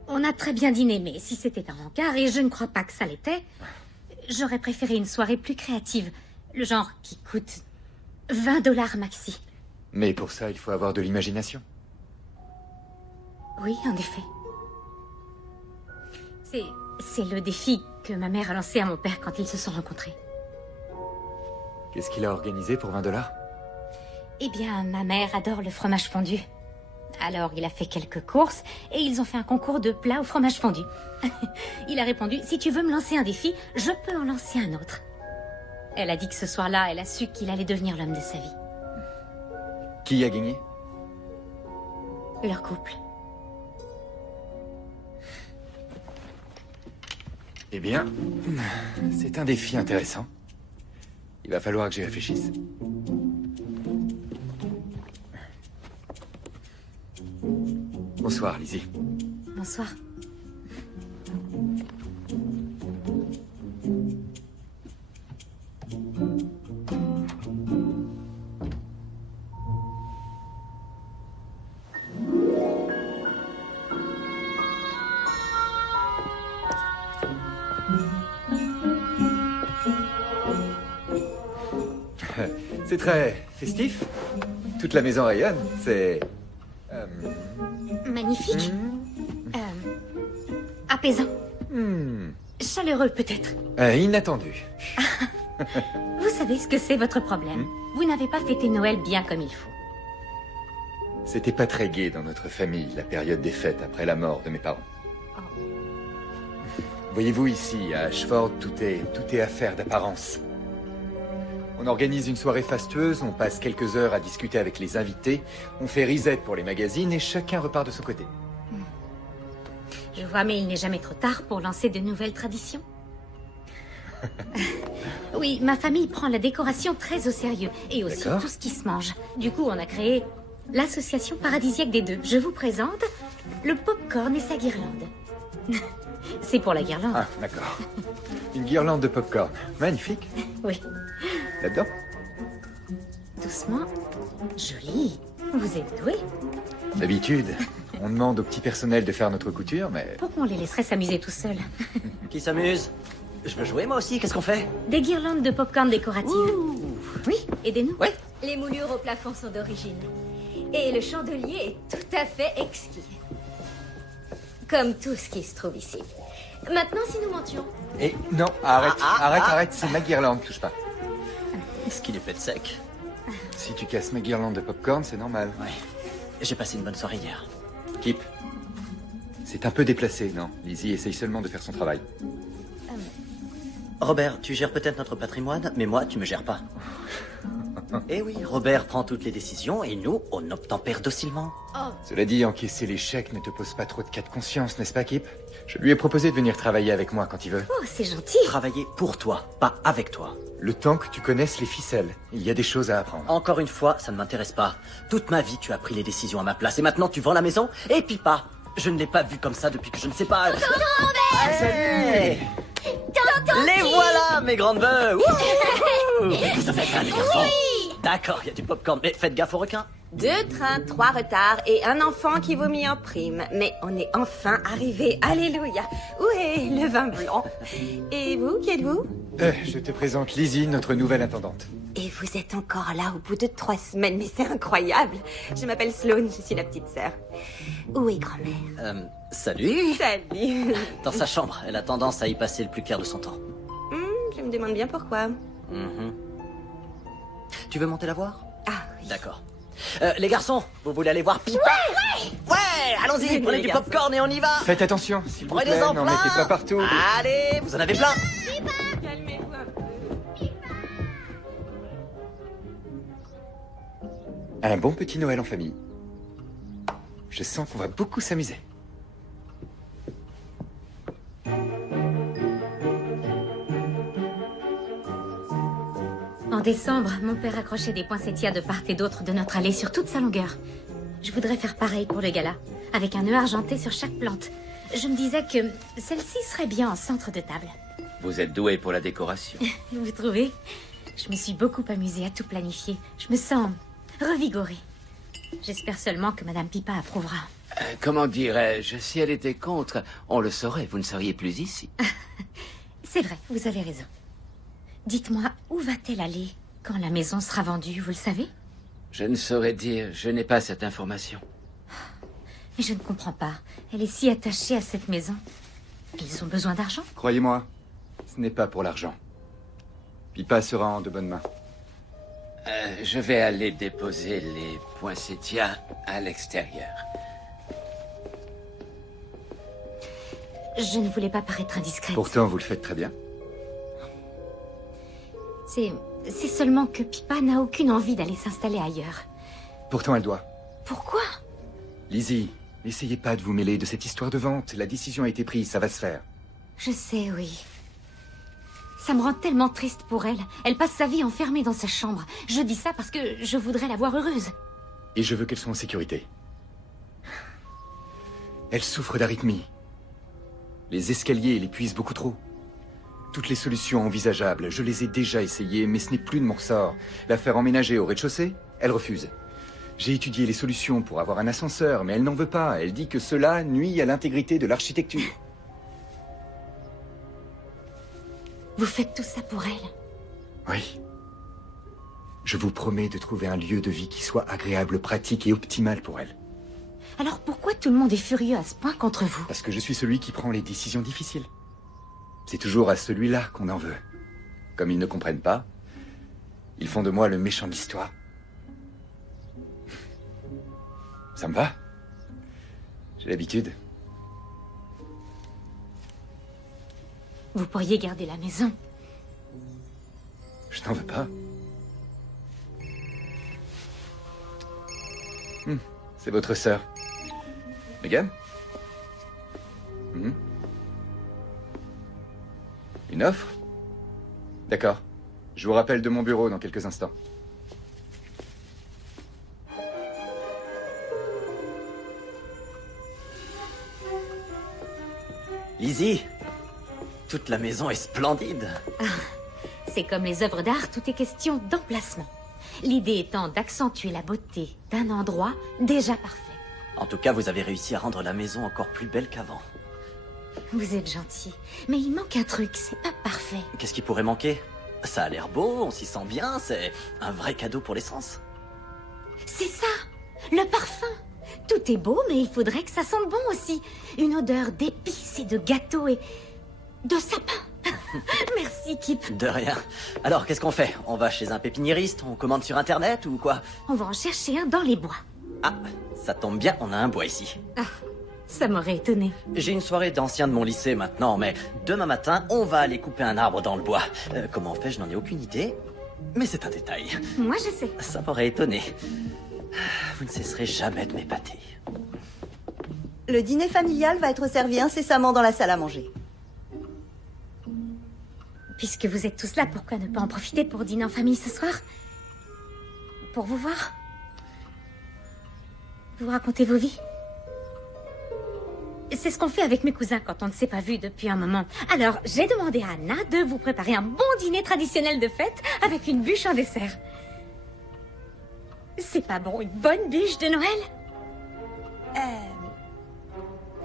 On a très bien dîné, mais si c'était un rencard, et je ne crois pas que ça l'était, j'aurais préféré une soirée plus créative. Le genre qui coûte $20 maxi. Mais pour ça, il faut avoir de l'imagination. Oui, en effet. C'est le défi que ma mère a lancé à mon père quand ils se sont rencontrés. Qu'est-ce qu'il a organisé pour $20? Eh bien, ma mère adore le fromage fondu. Alors, il a fait quelques courses et ils ont fait un concours de plats au fromage fondu. Il a répondu, si tu veux me lancer un défi, je peux en lancer un autre. Elle a dit que ce soir-là, elle a su qu'il allait devenir l'homme de sa vie. Qui a gagné? Leur couple. Eh bien, c'est un défi intéressant. Il va falloir que j'y réfléchisse. Bonsoir, Lizzie. Bonsoir. C'est très festif. Toute la maison rayonne. C'est... Magnifique. Apaisant. Chaleureux, peut-être. Inattendu. Vous savez ce que c'est votre problème. Vous n'avez pas fêté Noël bien comme il faut. C'était pas très gai dans notre famille, la période des fêtes après la mort de mes parents. Voyez-vous ici, à Ashford, tout est affaire d'apparence. On organise une soirée fastueuse, on passe quelques heures à discuter avec les invités, on fait reset pour les magazines et chacun repart de son côté. Je vois, mais il n'est jamais trop tard pour lancer de nouvelles traditions. Oui, ma famille prend la décoration très au sérieux et aussi tout ce qui se mange. Du coup, on a créé l'association paradisiaque des deux. Je vous présente le popcorn et sa guirlande. C'est pour la guirlande. Ah, d'accord. Une guirlande de popcorn. Magnifique. Oui. Là-dedans? Doucement. Joli. Vous êtes doué. D'habitude, on demande au petit personnel de faire notre couture, mais... Pourquoi on les laisserait s'amuser tout seuls? Qui s'amuse? Je veux jouer moi aussi, qu'est-ce qu'on fait? Des guirlandes de popcorn décoratives. Oui, aidez-nous. Ouais. Les moulures au plafond sont d'origine. Et le chandelier est tout à fait exquis. Comme tout ce qui se trouve ici. Maintenant, si nous mentions... Et non, arrête, c'est ma guirlande, touche pas. Est-ce qu'il est fait de sec? Si tu casses ma guirlande de popcorn, c'est normal. Ouais. J'ai passé une bonne soirée hier. Kip, c'est un peu déplacé, non? Lizzie essaye seulement de faire son travail. Robert, tu gères peut-être notre patrimoine, mais moi, tu me gères pas. Eh oui, Robert prend toutes les décisions et nous, on obtempère docilement. Cela dit, encaisser les chèques ne te pose pas trop de cas de conscience, n'est-ce pas, Kip? Je lui ai proposé de venir travailler avec moi quand il veut. Oh, c'est gentil. Travailler pour toi, pas avec toi. Le temps que tu connaisses les ficelles, il y a des choses à apprendre. Encore une fois, ça ne m'intéresse pas. Toute ma vie, tu as pris les décisions à ma place et maintenant tu vends la maison? Et Pipa, je ne l'ai pas vu comme ça depuis que je ne sais pas... Salut! Les voilà, mes grandes bœufs! Vous avez faim, les garçons? D'accord, il y a du popcorn, mais faites gaffe aux requins. 2 trains, 3 retards et un enfant qui vomit en prime. Mais on est enfin arrivé, alléluia. Où est le vin blanc? Et vous, qui êtes-vous? Je te présente Lizzie, notre nouvelle intendante. Et vous êtes encore là au bout de 3 semaines, mais c'est incroyable. Je m'appelle Sloane, je suis la petite sœur. Où est grand-mère? Salut! Salut. Dans sa chambre, elle a tendance à y passer le plus clair de son temps. Je me demande bien pourquoi. Tu veux monter la voir? Ah oui. D'accord. Les garçons, vous voulez aller voir Pipa? Ouais, allons-y, prenez du popcorn et on y va. Faites attention, s'il vous plaît, Prenez-en n'en plein. mettez pas partout. Allez, vous en avez plein. Calmez-vous un peu. Un bon petit Noël en famille. Je sens qu'on va beaucoup s'amuser. En décembre, mon père accrochait des poinsettias de part et d'autre de notre allée sur toute sa longueur. Je voudrais faire pareil pour le gala, avec un nœud argenté sur chaque plante. Je me disais que celle-ci serait bien en centre de table. Vous êtes doué pour la décoration. Vous trouvez? Je me suis beaucoup amusée à tout planifier. Je me sens revigorée. J'espère seulement que Madame Pipa approuvera. Comment dirais-je, si elle était contre, on le saurait, vous ne seriez plus ici. C'est vrai, vous avez raison. Dites-moi, où va-t-elle aller quand la maison sera vendue, vous le savez? Je ne saurais dire, je n'ai pas cette information. Mais je ne comprends pas. Elle est si attachée à cette maison. Ils ont besoin d'argent? Croyez-moi, ce n'est pas pour l'argent. Pipa sera en de bonnes mains. Je vais aller déposer les poinsettias à l'extérieur. Je ne voulais pas paraître indiscrète. Pourtant, vous le faites très bien. C'est seulement que Pipa n'a aucune envie d'aller s'installer ailleurs. Pourtant, elle doit. Pourquoi? Lizzie, n'essayez pas de vous mêler de cette histoire de vente. La décision a été prise, ça va se faire. Je sais, oui. Ça me rend tellement triste pour elle. Elle passe sa vie enfermée dans sa chambre. Je dis ça parce que je voudrais la voir heureuse. Et je veux qu'elle soit en sécurité. Elle souffre d'arythmie. Les escaliers l'épuisent beaucoup trop. Toutes les solutions envisageables, je les ai déjà essayées, mais ce n'est plus de mon ressort. La faire emménager au rez-de-chaussée, elle refuse. J'ai étudié les solutions pour avoir un ascenseur, mais elle n'en veut pas. Elle dit que cela nuit à l'intégrité de l'architecture. Vous faites tout ça pour elle? Oui. Je vous promets de trouver un lieu de vie qui soit agréable, pratique et optimal pour elle. Alors pourquoi tout le monde est furieux à ce point contre vous? Parce que je suis celui qui prend les décisions difficiles. C'est toujours à celui-là qu'on en veut. Comme ils ne comprennent pas, ils font de moi le méchant de l'histoire. Ça me va. J'ai l'habitude. Vous pourriez garder la maison. Je n'en veux pas. C'est votre sœur. Megan? Une offre? D'accord. Je vous rappelle de mon bureau dans quelques instants. Lizzie, toute la maison est splendide. C'est comme les œuvres d'art, tout est question d'emplacement. L'idée étant d'accentuer la beauté d'un endroit déjà parfait. En tout cas, vous avez réussi à rendre la maison encore plus belle qu'avant. Vous êtes gentil, mais il manque un truc, c'est pas parfait. Qu'est-ce qui pourrait manquer? Ça a l'air beau, on s'y sent bien, c'est un vrai cadeau pour les sens. C'est ça, le parfum. Tout est beau, mais il faudrait que ça sente bon aussi. Une odeur d'épices et de gâteaux et de sapin. Merci, Kip. De rien. Alors, qu'est-ce qu'on fait? On va chez un pépiniériste, on commande sur Internet ou quoi? On va en chercher un dans les bois. Ah, ça tombe bien, on a un bois ici. Ah, ça m'aurait étonné. J'ai une soirée d'anciens de mon lycée maintenant, mais demain matin, on va aller couper un arbre dans le bois. Comment on fait, je n'en ai aucune idée, mais c'est un détail. Moi, je sais. Ça m'aurait étonné. Vous ne cesserez jamais de m'épater. Le dîner familial va être servi incessamment dans la salle à manger. Puisque vous êtes tous là, pourquoi ne pas en profiter pour dîner en famille ce soir? Pour vous voir? Vous racontez vos vies? C'est ce qu'on fait avec mes cousins quand on ne s'est pas vus depuis un moment. Alors, j'ai demandé à Anna de vous préparer un bon dîner traditionnel de fête avec une bûche en dessert. C'est pas bon, une bonne bûche de Noël?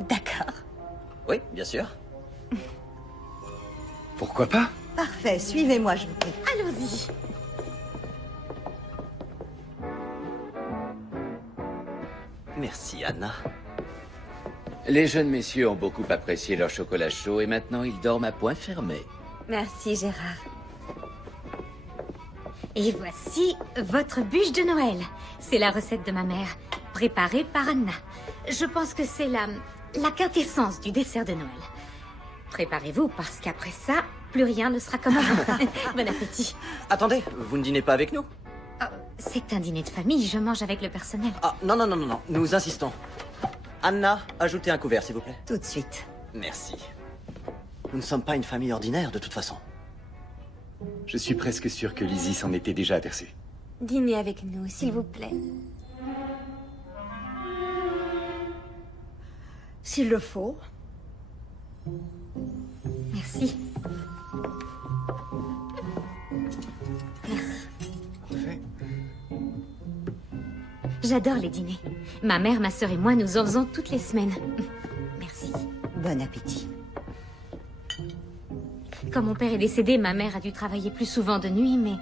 D'accord. Oui, bien sûr. Pourquoi pas? Parfait, suivez-moi, je vous prie. Allons-y. Merci, Anna. Les jeunes messieurs ont beaucoup apprécié leur chocolat chaud et maintenant ils dorment à poing fermé. Merci, Gérard. Et voici votre bûche de Noël. C'est la recette de ma mère, préparée par Anna. Je pense que c'est la quintessence du dessert de Noël. Préparez-vous, parce qu'après ça, plus rien ne sera comme avant. Bon appétit. Attendez, vous ne dînez pas avec nous? Oh, c'est un dîner de famille, je mange avec le personnel. Ah, non, non, non, non, non, nous insistons. Anna, ajoutez un couvert, s'il vous plaît. Tout de suite. Merci. Nous ne sommes pas une famille ordinaire, de toute façon. Je suis presque sûr que Lizzie s'en était déjà aperçue. Dînez avec nous, s'il vous plaît. S'il le faut. Merci. Parfait. J'adore les dîners. Ma mère, ma sœur et moi, nous en faisons toutes les semaines. Merci. Bon appétit. Quand mon père est décédé, ma mère a dû travailler plus souvent de nuit, mais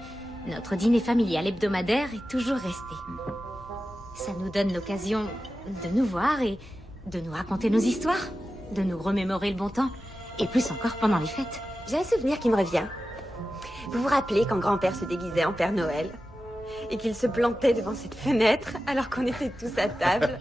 notre dîner familial hebdomadaire est toujours resté. Ça nous donne l'occasion de nous voir et de nous raconter nos histoires, de nous remémorer le bon temps, et plus encore pendant les fêtes. J'ai un souvenir qui me revient. Vous vous rappelez quand grand-père se déguisait en Père Noël? Et qu'il se plantait devant cette fenêtre alors qu'on était tous à table?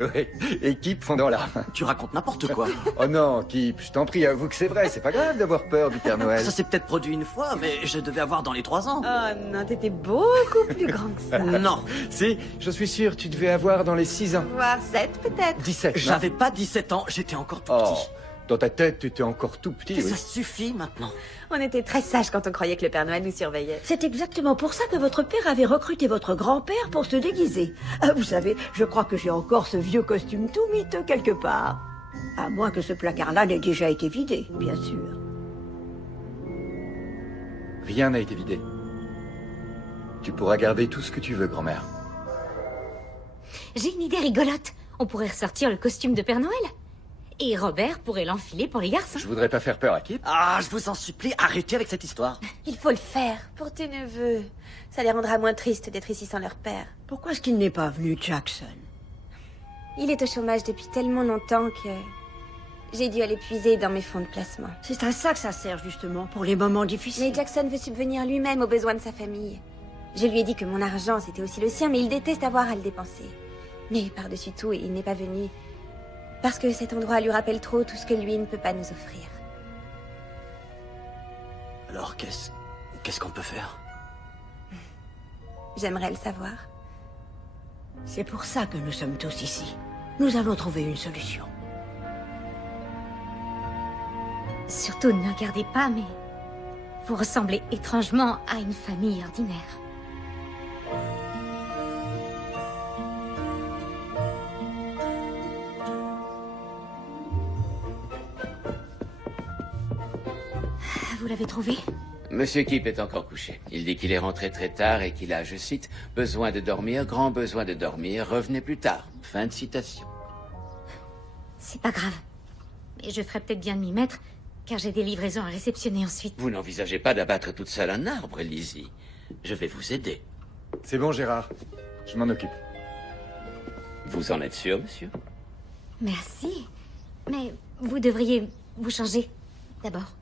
Oui, et Kip fondant là. Tu racontes n'importe quoi. Oh non, Kip, je t'en prie, avoue que c'est vrai, c'est pas grave d'avoir peur du Père Noël. Ça s'est peut-être produit une fois, mais je devais avoir dans les 3 ans. Oh non, t'étais beaucoup plus grand que ça. Non. Si, je suis sûr, tu devais avoir dans les 6 ans. Voire 7 peut-être. 17, non? J'avais pas 17 ans, j'étais encore tout Oh, petit. dans ta tête, tu étais encore tout petit, oui. Ça suffit maintenant. On était très sages quand on croyait que le Père Noël nous surveillait. C'est exactement pour ça que votre père avait recruté votre grand-père pour se déguiser. Vous savez, je crois que j'ai encore ce vieux costume tout miteux quelque part. À moins que ce placard-là n'ait déjà été vidé, bien sûr. Rien n'a été vidé. Tu pourras garder tout ce que tu veux, grand-mère. J'ai une idée rigolote. On pourrait ressortir le costume de Père Noël. Et Robert pourrait l'enfiler pour les garçons. Je voudrais pas faire peur à Kip. Ah, je vous en supplie, arrêtez avec cette histoire. Il faut le faire pour tes neveux. Ça les rendra moins tristes d'être ici sans leur père. Pourquoi est-ce qu'il n'est pas venu, Jackson? Il est au chômage depuis tellement longtemps que j'ai dû aller puiser dans mes fonds de placement. C'est à ça que ça sert, justement, pour les moments difficiles. Mais Jackson veut subvenir lui-même aux besoins de sa famille. Je lui ai dit que mon argent, c'était aussi le sien, mais il déteste avoir à le dépenser. Mais par-dessus tout, il n'est pas venu parce que cet endroit lui rappelle trop tout ce que lui ne peut pas nous offrir. Alors, qu'est-ce qu'on peut faire? J'aimerais le savoir. C'est pour ça que nous sommes tous ici. Nous allons trouver une solution. Surtout ne regardez pas, mais vous ressemblez étrangement à une famille ordinaire. Vous l'avez trouvé? Monsieur Kip est encore couché. Il dit qu'il est rentré très tard et qu'il a, je cite, besoin de dormir, grand besoin de dormir, revenez plus tard. Fin de citation. C'est pas grave. Mais je ferais peut-être bien de m'y mettre, car j'ai des livraisons à réceptionner ensuite. Vous n'envisagez pas d'abattre toute seule un arbre, Lizzie. Je vais vous aider. C'est bon, Gérard. Je m'en occupe. Vous en êtes sûr, monsieur? Merci. Mais vous devriez vous changer, d'abord.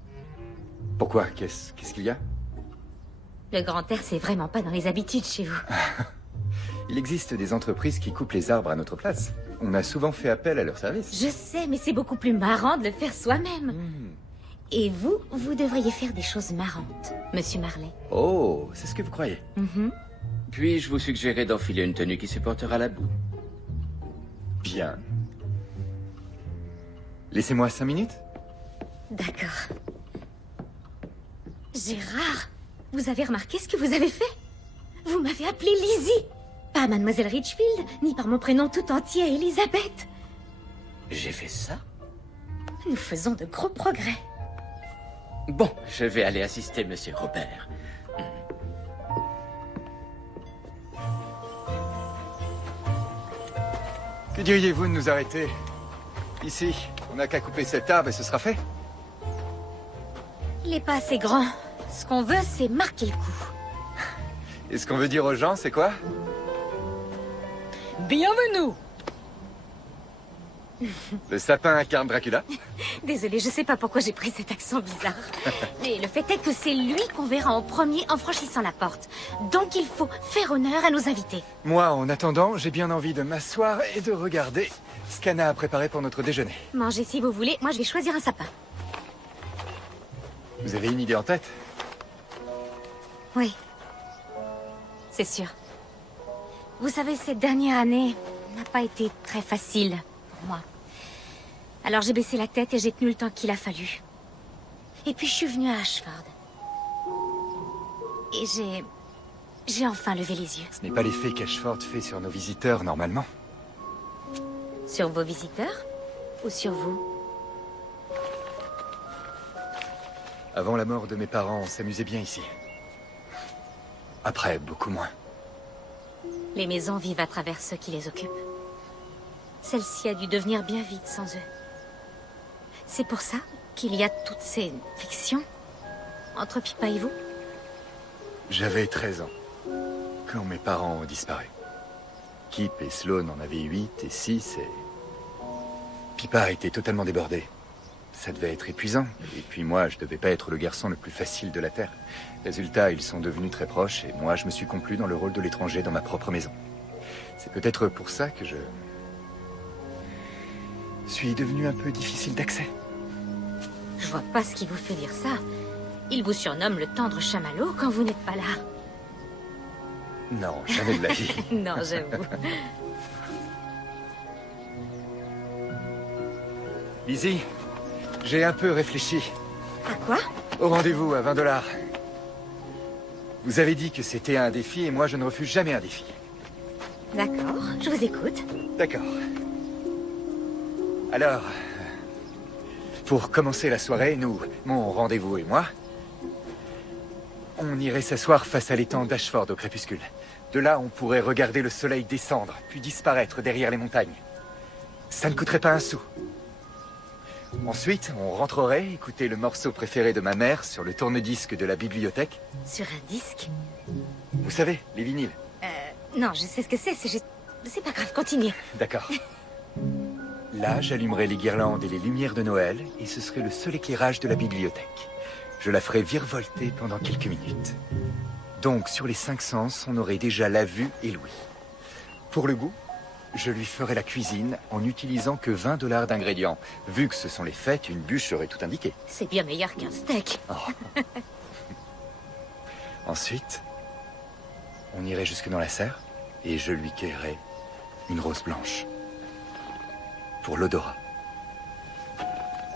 Pourquoi? Qu'est-ce qu'il y a? Le grand air, c'est vraiment pas dans les habitudes chez vous. Il existe des entreprises qui coupent les arbres à notre place. On a souvent fait appel à leur service. Je sais, mais c'est beaucoup plus marrant de le faire soi-même. Et vous devriez faire des choses marrantes, Monsieur Marley. Oh, c'est ce que vous croyez? Puis-je vous suggérer d'enfiler une tenue qui supportera la boue? Bien. Laissez-moi 5 minutes. D'accord. Gérard, vous avez remarqué ce que vous avez fait? Vous m'avez appelée Lizzie. Pas Mademoiselle Richfield, ni par mon prénom tout entier, Elisabeth. J'ai fait ça? Nous faisons de gros progrès. Bon, je vais aller assister Monsieur Robert. Que diriez-vous de nous arrêter? Ici, on n'a qu'à couper cet arbre et ce sera fait. Il n'est pas assez grand. Ce qu'on veut, c'est marquer le coup. Et ce qu'on veut dire aux gens, c'est quoi? Bienvenue. Le sapin incarne Dracula? Désolée, je sais pas pourquoi j'ai pris cet accent bizarre. Mais le fait est que c'est lui qu'on verra en premier en franchissant la porte. Donc il faut faire honneur à nos invités. Moi, en attendant, j'ai bien envie de m'asseoir et de regarder ce qu'Anna a préparé pour notre déjeuner. Mangez si vous voulez, moi je vais choisir un sapin. Vous avez une idée en tête? Oui. C'est sûr. Vous savez, cette dernière année n'a pas été très facile pour moi. Alors j'ai baissé la tête et j'ai tenu le temps qu'il a fallu. Et puis je suis venue à Ashford. Et j'ai enfin levé les yeux. Ce n'est pas l'effet qu'Ashford fait sur nos visiteurs, normalement. Sur vos visiteurs? Ou sur vous? Avant la mort de mes parents, on s'amusait bien ici. Après, beaucoup moins. Les maisons vivent à travers ceux qui les occupent. Celle-ci a dû devenir bien vide sans eux. C'est pour ça qu'il y a toutes ces fictions entre Pippa et vous? J'avais 13 ans, quand mes parents ont disparu. Kip et Sloane en avaient 8 et 6 et... Pippa était totalement débordée. Ça devait être épuisant. Et puis moi, je devais pas être le garçon le plus facile de la Terre. Résultat, ils sont devenus très proches et moi, je me suis conclu dans le rôle de l'étranger dans ma propre maison. C'est peut-être pour ça que je suis devenu un peu difficile d'accès. Je vois pas ce qui vous fait dire ça. Il vous surnomme le tendre chamallow quand vous n'êtes pas là. Non, jamais de la vie. Non, j'avoue. Lizzie, j'ai un peu réfléchi. À quoi? Au rendez-vous à 20 $. Vous avez dit que c'était un défi et moi je ne refuse jamais un défi. D'accord, je vous écoute. D'accord. Alors, pour commencer la soirée, nous, mon rendez-vous et moi, on irait s'asseoir face à l'étang d'Ashford au crépuscule. De là, on pourrait regarder le soleil descendre, puis disparaître derrière les montagnes. Ça ne coûterait pas un sou. Ensuite, on rentrerait écouter le morceau préféré de ma mère sur le tourne-disque de la bibliothèque. Sur un disque? Vous savez, les vinyles. Non, je sais ce que c'est, c'est pas grave, continue. D'accord. Là, j'allumerai les guirlandes et les lumières de Noël, et ce serait le seul éclairage de la bibliothèque. Je la ferai virevolter pendant quelques minutes. Donc, sur les 5 sens, on aurait déjà la vue et l'ouïe. Pour le goût, je lui ferai la cuisine en n'utilisant que $20 d'ingrédients. Vu que ce sont les fêtes, une bûche serait tout indiquée. C'est bien meilleur qu'un steak. Oh. Ensuite, on irait jusque dans la serre, et je lui cueillerai une rose blanche. Pour l'odorat.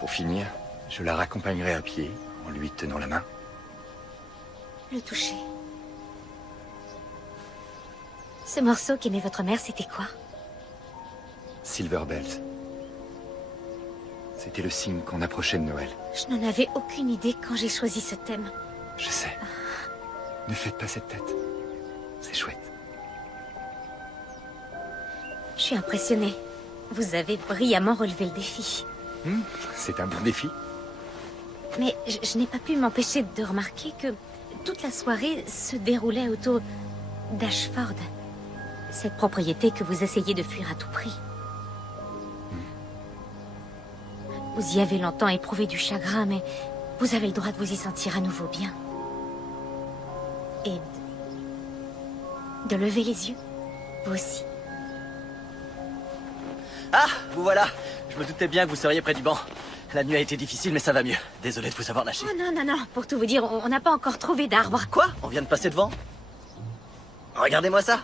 Pour finir, je la raccompagnerai à pied, en lui tenant la main. Le toucher. Ce morceau qu'aimait votre mère, c'était quoi? Silver Bells. C'était le signe qu'on approchait de Noël. Je n'en avais aucune idée quand j'ai choisi ce thème. Je sais. Ne faites pas cette tête. C'est chouette. Je suis impressionnée. Vous avez brillamment relevé le défi. C'est un bon défi. Mais je n'ai pas pu m'empêcher de remarquer que toute la soirée se déroulait autour d'Ashford. Cette propriété que vous essayez de fuir à tout prix. Vous y avez longtemps éprouvé du chagrin, mais vous avez le droit de vous y sentir à nouveau bien. Et de lever les yeux, vous aussi. Ah, vous voilà. Je me doutais bien que vous seriez près du banc. La nuit a été difficile, mais ça va mieux. Désolé de vous avoir lâché. Oh non, non, non. Pour tout vous dire, on n'a pas encore trouvé d'arbre. Quoi? On vient de passer devant? Regardez-moi ça.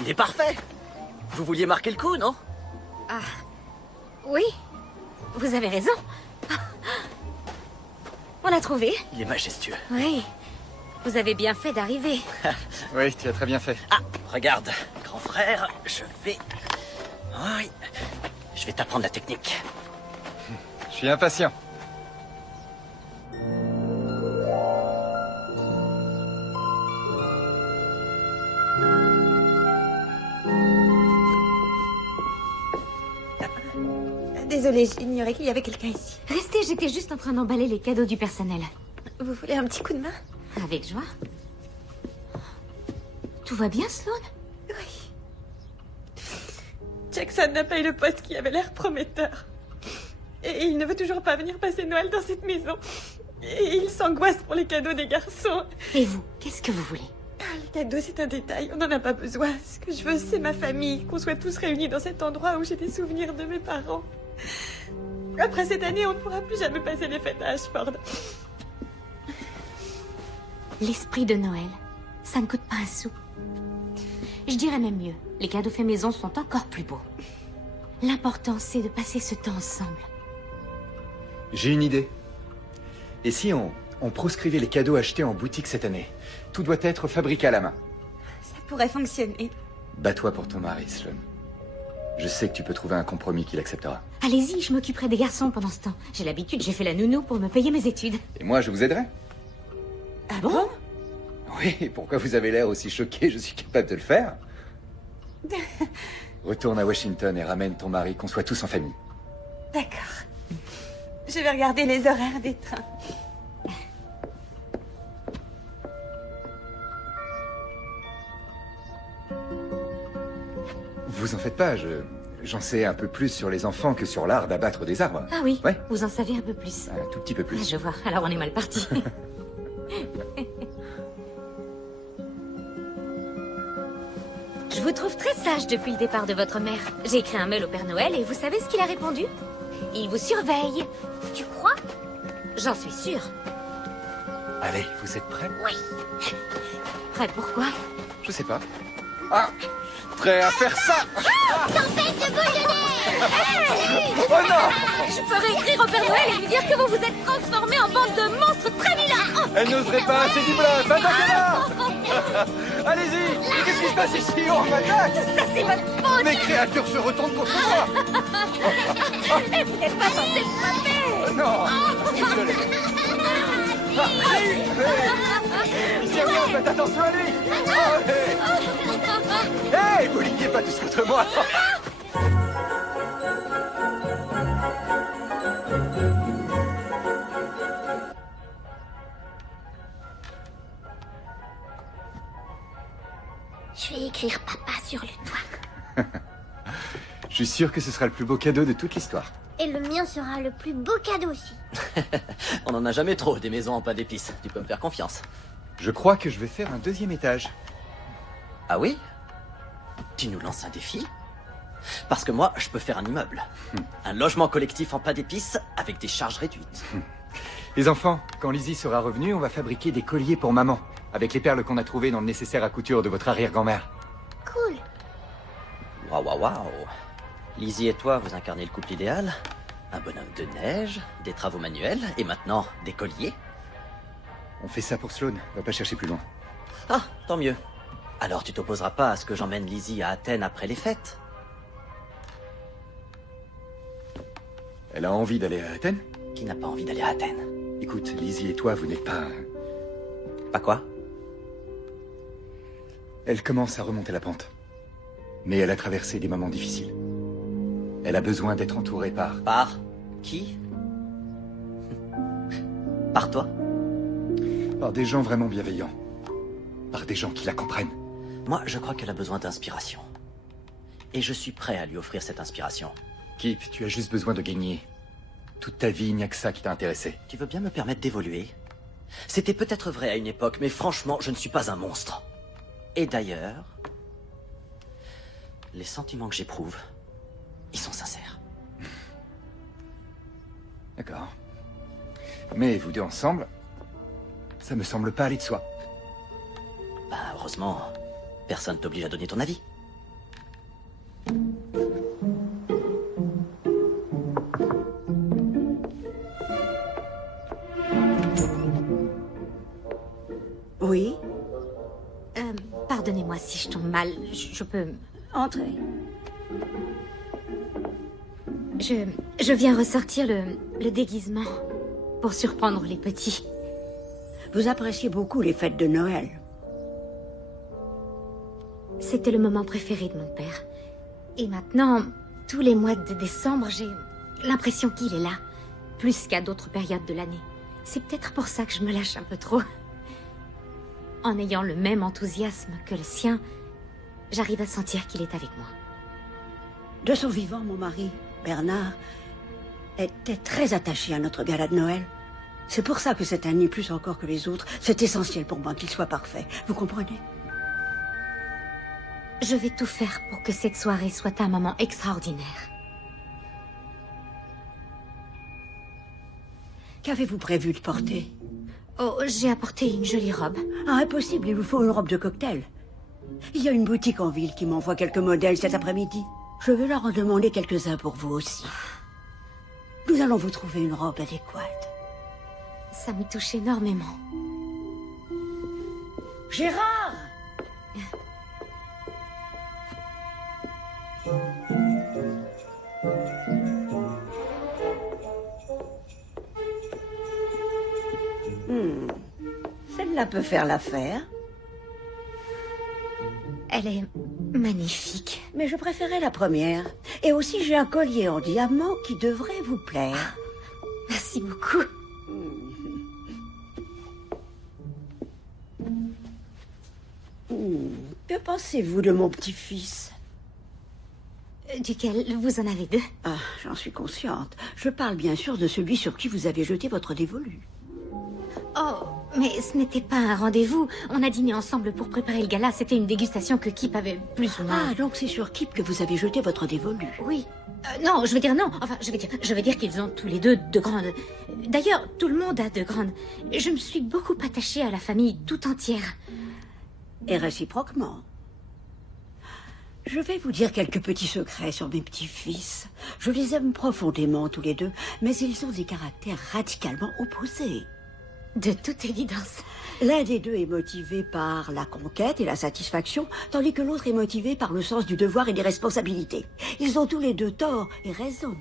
Il est parfait. Vous vouliez marquer le coup, non? Ah, oui. Vous avez raison. On l'a trouvé. Il est majestueux. Oui. Vous avez bien fait d'arriver. Oui, tu as très bien fait. Ah, regarde, grand frère, je vais... Oui, je vais t'apprendre la technique. Je suis impatient. Désolée, j'ignorais qu'il y avait quelqu'un ici. Restez, j'étais juste en train d'emballer les cadeaux du personnel. Vous voulez un petit coup de main? Avec joie. Tout va bien, Sloan? Oui. Jackson n'a pas eu le poste qui avait l'air prometteur. Et il ne veut toujours pas venir passer Noël dans cette maison. Et il s'angoisse pour les cadeaux des garçons. Et vous, qu'est-ce que vous voulez? Les cadeaux, c'est un détail, on n'en a pas besoin. Ce que je veux, c'est ma famille, qu'on soit tous réunis dans cet endroit où j'ai des souvenirs de mes parents. Après cette année, on ne pourra plus jamais passer les fêtes à Ashford. L'esprit de Noël, ça ne coûte pas un sou. Je dirais même mieux, les cadeaux faits maison sont encore plus beaux. L'important, c'est de passer ce temps ensemble. J'ai une idée. Et si on proscrivait les cadeaux achetés en boutique cette année? Tout doit être fabriqué à la main. Ça pourrait fonctionner. Bats-toi pour ton mari, Sloan. Je sais que tu peux trouver un compromis qu'il acceptera. Allez-y, je m'occuperai des garçons pendant ce temps. J'ai l'habitude, j'ai fait la nounou pour me payer mes études. Et moi, je vous aiderai. Ah bon? Oui, pourquoi vous avez l'air aussi choqué? Je suis capable de le faire. Retourne à Washington et ramène ton mari, qu'on soit tous en famille. D'accord. Je vais regarder les horaires des trains. Vous en faites pas, j'en sais un peu plus sur les enfants que sur l'art d'abattre des arbres. Ah oui, Ouais. vous en savez un peu plus. Un tout petit peu Ah, plus. je vois, alors on est mal parti. Je vous trouve très sage depuis le départ de votre mère. J'ai écrit un mail au Père Noël et vous savez ce qu'il a répondu? Il vous surveille. Tu crois? J'en suis sûre. Allez, vous êtes prêts? Oui. Prêt pourquoi? Je sais pas. Ah! Prêt à faire ça? Tempête de boule de neige! Oh non! Je ferai écrire au Père Noël et lui dire que vous vous êtes transformé en bande de monstres très vilains. Elle n'oserait pas, c'est du bluff! Attaquez-la! Allez-y! Mais qu'est-ce qui se passe ici? On m'attaque! Ça, c'est votre faute. Mes créatures se retournent contre moi! Mais vous n'êtes pas censé le frapper. Oh non! Désolé! Ici, rien, faites attention à lui! Hey, vous liguez pas tous contre moi! vais écrire papa sur le toit. Je suis sûr que ce sera le plus beau cadeau de toute l'histoire. Et le mien sera le plus beau cadeau aussi. On en a jamais trop, des maisons en pain d'épices. Tu peux me faire confiance. Je crois que je vais faire un 2e étage. Ah oui? Tu nous lances un défi? Parce que moi, je peux faire un immeuble. Un logement collectif en pain d'épices avec des charges réduites. Les enfants, quand Lizzie sera revenue, on va fabriquer des colliers pour maman, avec les perles qu'on a trouvées dans le nécessaire à couture de votre arrière-grand-mère. Cool. Waouh, waouh, waouh. Lizzie et toi, vous incarnez le couple idéal. Un bonhomme de neige, des travaux manuels, et maintenant, des colliers. On fait ça pour Sloane, va pas chercher plus loin. Ah, tant mieux. Alors tu t'opposeras pas à ce que j'emmène Lizzie à Athènes après les fêtes? Elle a envie d'aller à Athènes? Qui n'a pas envie d'aller à Athènes? Écoute, Lizzie et toi, vous n'êtes pas... Pas quoi? Elle commence à remonter la pente. Mais elle a traversé des moments difficiles. Elle a besoin d'être entourée par... Par qui? Par toi? Par des gens vraiment bienveillants. Par des gens qui la comprennent. Moi, je crois qu'elle a besoin d'inspiration. Et je suis prêt à lui offrir cette inspiration. Kip, tu as juste besoin de gagner. Toute ta vie, il n'y a que ça qui t'a intéressé. Tu veux bien me permettre d'évoluer? C'était peut-être vrai à une époque, mais franchement, je ne suis pas un monstre. Et d'ailleurs, les sentiments que j'éprouve, ils sont sincères. D'accord. Mais vous deux ensemble, ça me semble pas aller de soi. Bah, heureusement, personne t'oblige à donner ton avis. Oui? Pardonnez-moi si je tombe mal. Je peux... Entrez. Je viens ressortir le déguisement pour surprendre les petits. Vous appréciez beaucoup les fêtes de Noël. C'était le moment préféré de mon père. Et maintenant, tous les mois de décembre, j'ai l'impression qu'il est là. Plus qu'à d'autres périodes de l'année. C'est peut-être pour ça que je me lâche un peu trop. En ayant le même enthousiasme que le sien, j'arrive à sentir qu'il est avec moi. De son vivant, mon mari, Bernard, était très attaché à notre gala de Noël. C'est pour ça que cette année, plus encore que les autres, c'est essentiel pour moi qu'il soit parfait. Vous comprenez? Je vais tout faire pour que cette soirée soit un moment extraordinaire. Qu'avez-vous prévu de porter? Oh, j'ai apporté une jolie robe. Ah, impossible, il vous faut une robe de cocktail. Il y a une boutique en ville qui m'envoie quelques modèles cet après-midi. Je vais leur en demander quelques-uns pour vous aussi. Nous allons vous trouver une robe adéquate. Ça me touche énormément. Gérard! Celle-là peut faire l'affaire. Elle est magnifique. Mais je préférais la première. Et aussi, j'ai un collier en diamant qui devrait vous plaire. Merci beaucoup. Que pensez-vous de mon petit-fils? Duquel vous en avez deux? Ah, j'en suis consciente. Je parle bien sûr de celui sur qui vous avez jeté votre dévolu. Oh, mais ce n'était pas un rendez-vous. On a dîné ensemble pour préparer le gala. C'était une dégustation que Kip avait plus ou moins... Ah, donc c'est sur Kip que vous avez jeté votre dévolu. Oui. Non, je veux dire non. Enfin, je veux dire qu'ils ont tous les deux de grandes... D'ailleurs, tout le monde a de grandes... Je me suis beaucoup attachée à la famille tout entière. Et réciproquement. Je vais vous dire quelques petits secrets sur mes petits-fils. Je les aime profondément tous les deux, mais ils ont des caractères radicalement opposés. De toute évidence. L'un des deux est motivé par la conquête et la satisfaction, tandis que l'autre est motivé par le sens du devoir et des responsabilités. Ils ont tous les deux tort et raison.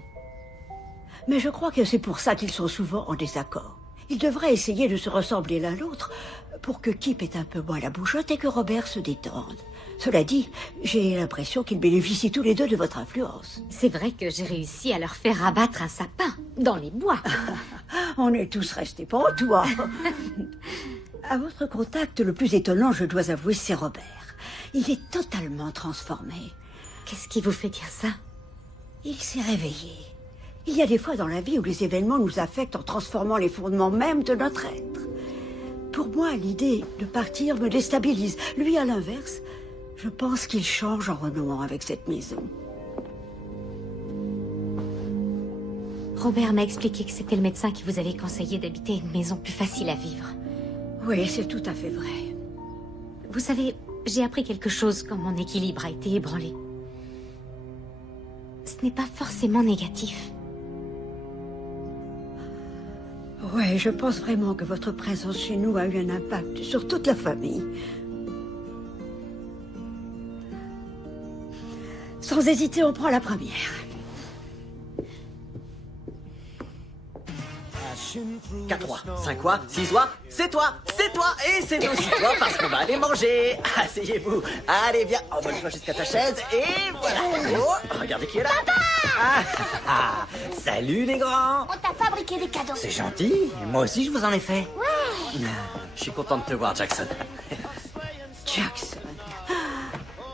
Mais je crois que c'est pour ça qu'ils sont souvent en désaccord. Ils devraient essayer de se ressembler l'un l'autre pour que Kip ait un peu moins la bougeotte et que Robert se détende. Cela dit, j'ai l'impression qu'ils bénéficient tous les deux de votre influence. C'est vrai que j'ai réussi à leur faire abattre un sapin dans les bois. On est tous restés pantois. À votre contact, le plus étonnant, je dois avouer, c'est Robert. Il est totalement transformé. Qu'est-ce qui vous fait dire ça? Il s'est réveillé. Il y a des fois dans la vie où les événements nous affectent en transformant les fondements même de notre être. Pour moi, l'idée de partir me déstabilise. Lui, à l'inverse, je pense qu'il change en renouant avec cette maison. Robert m'a expliqué que c'était le médecin qui vous avait conseillé d'habiter une maison plus facile à vivre. Oui, c'est tout à fait vrai. Vous savez, j'ai appris quelque chose quand mon équilibre a été ébranlé. Ce n'est pas forcément négatif. Ouais, je pense vraiment que votre présence chez nous a eu un impact sur toute la famille. Sans hésiter, on prend la première. 4 oies, 5 oies, 6 oies, c'est toi, et c'est aussi toi parce qu'on va aller manger. Asseyez-vous, allez viens, envole-toi jusqu'à ta chaise et voilà. Oh, regardez qui est là. Papa. Salut les grands. On t'a fabriqué des cadeaux. C'est gentil, moi aussi je vous en ai fait. Ouais. Je suis content de te voir Jackson. Jackson,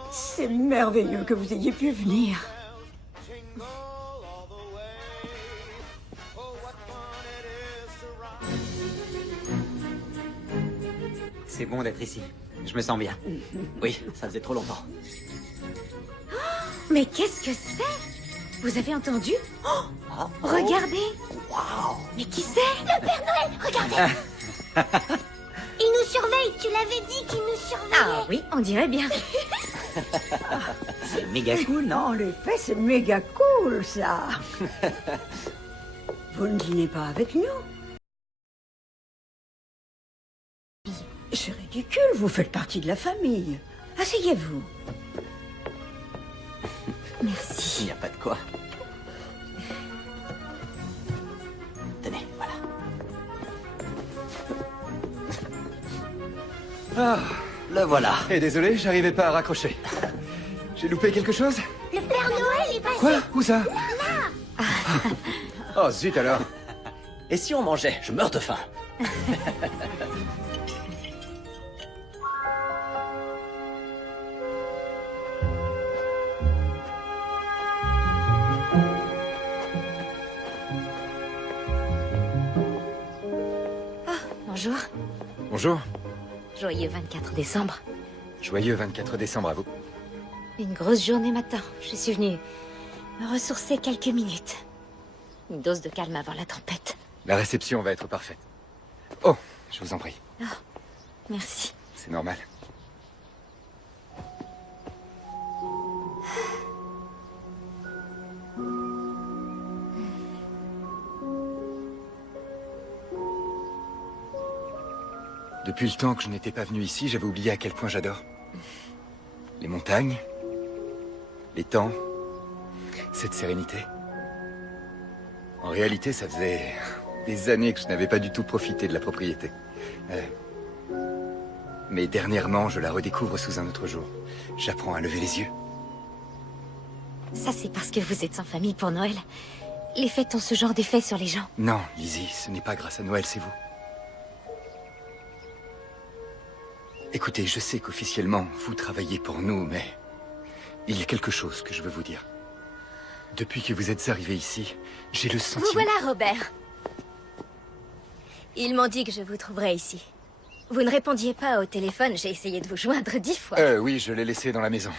c'est merveilleux que vous ayez pu venir. C'est bon d'être ici. Je me sens bien. Oui, ça faisait trop longtemps. Mais qu'est-ce que c'est? Vous avez entendu? Oh, regardez! Waouh! Mais qui c'est? Le Père Noël, regardez. Il nous surveille, tu l'avais dit qu'il nous surveillait. Ah oui, on dirait bien. C'est méga cool, non? En effet, c'est méga cool, ça. Vous ne dînez pas avec nous? C'est ridicule, vous faites partie de la famille. Asseyez-vous. Merci. Il n'y a pas de quoi. Tenez, voilà. Ah, Le voilà. et désolé, j'arrivais pas à raccrocher. J'ai loupé quelque chose? Le Père Noël est passé. Quoi? Où ça? Oh zut alors. Et si on mangeait? Je meurs de faim. Bonjour. Bonjour. Joyeux 24 décembre. Joyeux 24 décembre à vous. Une grosse journée matin. Je suis venue me ressourcer quelques minutes. Une dose de calme avant la tempête. La réception va être parfaite. Oh, je vous en prie. Oh, merci. C'est normal. Depuis le temps que je n'étais pas venu ici, j'avais oublié à quel point j'adore. Les montagnes, les temps, cette sérénité. En réalité, ça faisait des années que je n'avais pas du tout profité de la propriété. Mais dernièrement, je la redécouvre sous un autre jour. J'apprends à lever les yeux. Ça, c'est parce que vous êtes sans famille pour Noël. Les fêtes ont ce genre d'effet sur les gens. Non, Lizzie, ce n'est pas grâce à Noël, c'est vous. Écoutez, je sais qu'officiellement, vous travaillez pour nous, mais il y a quelque chose que je veux vous dire. Depuis que vous êtes arrivé ici, j'ai le sentiment... Vous voilà, Robert. Ils m'ont dit que je vous trouverais ici. Vous ne répondiez pas au téléphone, j'ai essayé de vous joindre 10 fois. Oui, je l'ai laissé dans la maison.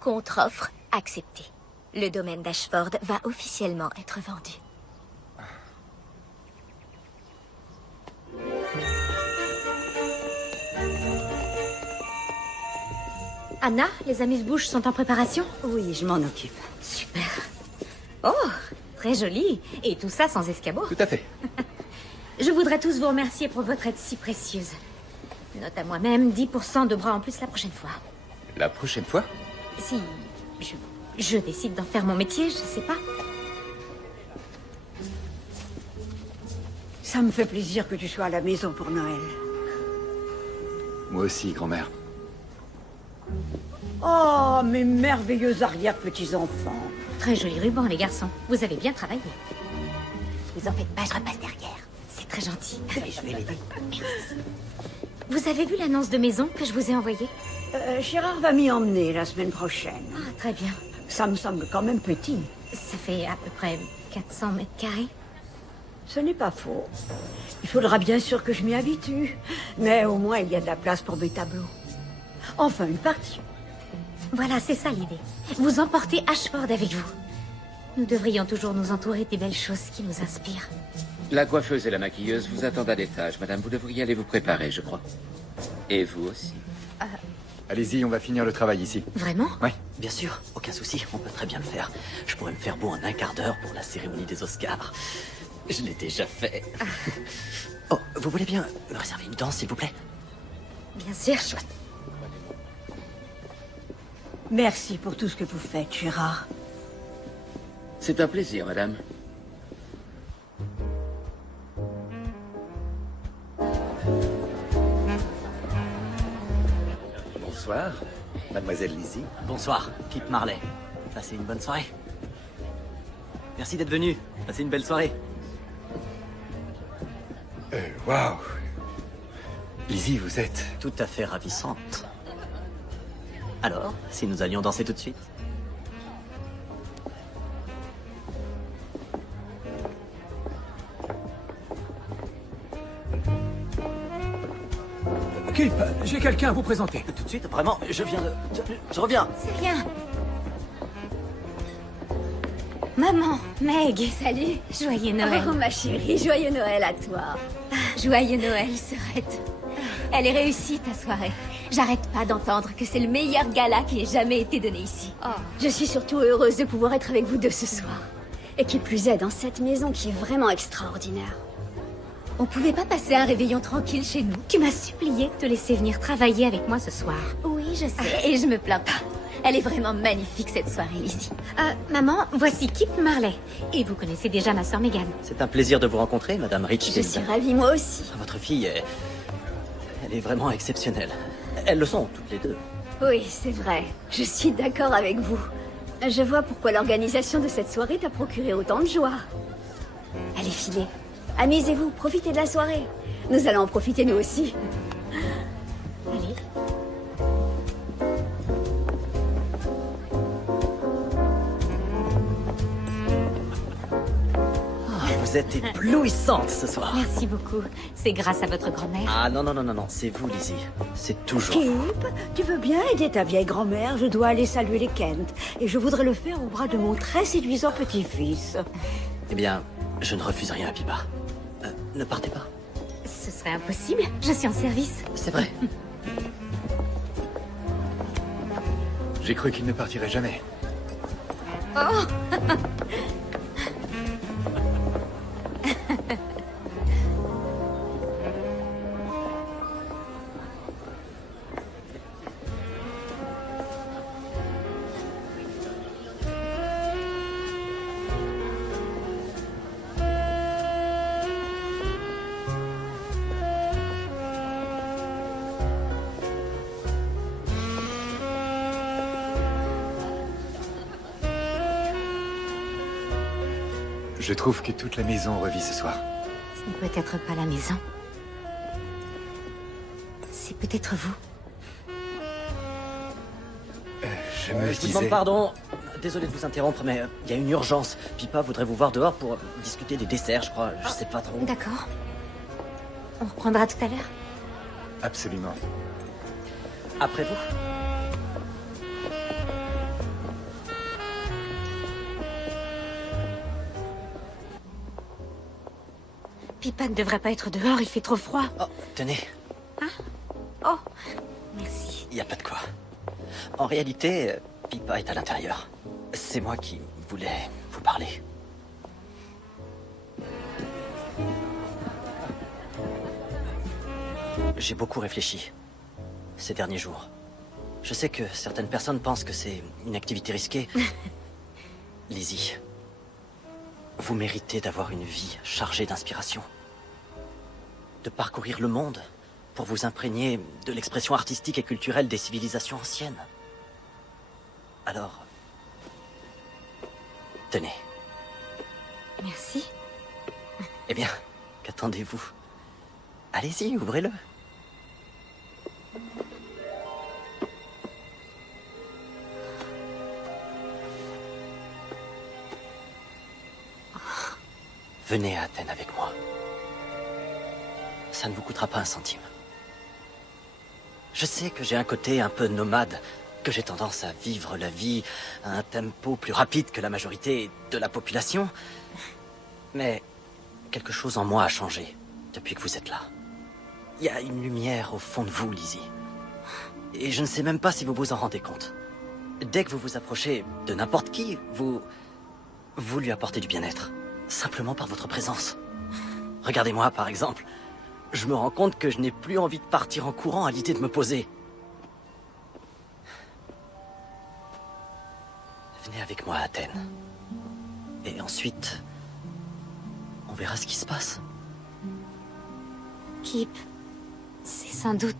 Contre-offre acceptée. Le domaine d'Ashford va officiellement être vendu. Anna, les amuse-bouches sont en préparation? Oui, je m'en occupe. Super. Oh, très joli. Et tout ça sans escabeau. Tout à fait. Je voudrais tous vous remercier pour votre aide si précieuse. Note à moi-même 10% de bras en plus la prochaine fois. La prochaine fois? Si je décide d'en faire mon métier, je sais pas. Ça me fait plaisir que tu sois à la maison pour Noël. Moi aussi, grand-mère. Oh, mes merveilleux arrière-petits-enfants. Très joli ruban, les garçons. Vous avez bien travaillé. Vous en faites pas, je repasse derrière. C'est très gentil. Je vais l'aider. Vous avez vu l'annonce de maison que je vous ai envoyée? Gérard va m'y emmener la semaine prochaine. Ah, très bien. Ça me semble quand même petit. Ça fait à peu près 400 mètres carrés. Ce n'est pas faux. Il faudra bien sûr que je m'y habitue. Mais au moins, il y a de la place pour mes tableaux. Enfin, une partie. Voilà, c'est ça l'idée. Vous emportez Ashford avec vous. Nous devrions toujours nous entourer des belles choses qui nous inspirent. La coiffeuse et la maquilleuse vous attendent à l'étage, madame. Vous devriez aller vous préparer, je crois. Et vous aussi. Allez-y, on va finir le travail ici. Vraiment? Ouais. Bien sûr, aucun souci, on peut très bien le faire. Je pourrais me faire beau en un quart d'heure pour la cérémonie des Oscars. Je l'ai déjà fait. Oh, vous voulez bien me réserver une danse, s'il vous plaît? Bien sûr, chouette. Merci pour tout ce que vous faites, Gérard. C'est un plaisir, madame. Bonsoir, mademoiselle Lizzie. Bonsoir, Pip Marley. Passez une bonne soirée. Merci d'être venu. Passez une belle soirée. Waouh. Lizzie, vous êtes... Tout à fait ravissante. Alors, si nous allions danser tout de suite? Kip, j'ai quelqu'un à vous présenter. Tout de suite, vraiment, je viens de... Je reviens. C'est rien. Maman, Meg, salut. Joyeux Noël. Oh, ma chérie, joyeux Noël à toi. Joyeux Noël, Sœurette. Elle est réussie, ta soirée. J'arrête pas d'entendre que c'est le meilleur gala qui ait jamais été donné ici. Je suis surtout heureuse de pouvoir être avec vous deux ce soir. Et qui plus est, dans cette maison qui est vraiment extraordinaire. On pouvait pas passer un réveillon tranquille chez nous? Tu m'as supplié de te laisser venir travailler avec moi ce soir. Oui, je sais, et je me plains pas. Elle est vraiment magnifique, cette soirée, ici. Maman, voici Kip Marley. Et vous connaissez déjà ma sœur Megan. C'est un plaisir de vous rencontrer, Madame Rich. Je suis ravie, moi aussi. Votre fille est... Elle est vraiment exceptionnelle. Elles le sont, toutes les deux. Oui, c'est vrai. Je suis d'accord avec vous. Je vois pourquoi l'organisation de cette soirée t'a procuré autant de joie. Allez, filez. Amusez-vous, profitez de la soirée. Nous allons en profiter nous aussi. Allez. Vous êtes éblouissante ce soir. Merci beaucoup. C'est grâce à votre grand-mère. Ah non, c'est vous, Lizzie. C'est toujours vous. Kip, tu veux bien aider ta vieille grand-mère? Je dois aller saluer les Kent. Et je voudrais le faire au bras de mon très séduisant petit-fils. Eh bien, je ne refuse rien à Pipa. Ne partez pas. Ce serait impossible. Je suis en service. C'est vrai. J'ai cru qu'il ne partirait jamais. Oh. Je trouve que toute la maison revit ce soir. Ce n'est peut-être pas la maison. C'est peut-être vous. Je me Je vous demande pardon. Désolé de vous interrompre, mais il y a une urgence. Pipa voudrait vous voir dehors pour discuter des desserts, je crois. Je sais pas trop. D'accord. On reprendra tout à l'heure. Absolument. Après vous. Pipa ne devrait pas être dehors, il fait trop froid. Oh, tenez. Oh, merci. Il n'y a pas de quoi. En réalité, Pipa est à l'intérieur. C'est moi qui voulais vous parler. J'ai beaucoup réfléchi ces derniers jours. Je sais que certaines personnes pensent que c'est une activité risquée. Lizzie, vous méritez d'avoir une vie chargée d'inspiration. De parcourir le monde pour vous imprégner de l'expression artistique et culturelle des civilisations anciennes. Alors, tenez. Merci. Eh bien, qu'attendez-vous? Allez-y, ouvrez-le. venez à Athènes avec moi. Ça ne vous coûtera pas un centime. Je sais que j'ai un côté un peu nomade, que j'ai tendance à vivre la vie à un tempo plus rapide que la majorité de la population. Mais quelque chose en moi a changé depuis que vous êtes là. Il y a une lumière au fond de vous, Lizzie. Et je ne sais même pas si vous vous en rendez compte. Dès que vous vous approchez de n'importe qui, vous lui apportez du bien-être. Simplement par votre présence. Regardez-moi, par exemple. Je me rends compte que je n'ai plus envie de partir en courant à l'idée de me poser. Venez avec moi à Athènes. Et ensuite, on verra ce qui se passe. Kip, c'est sans doute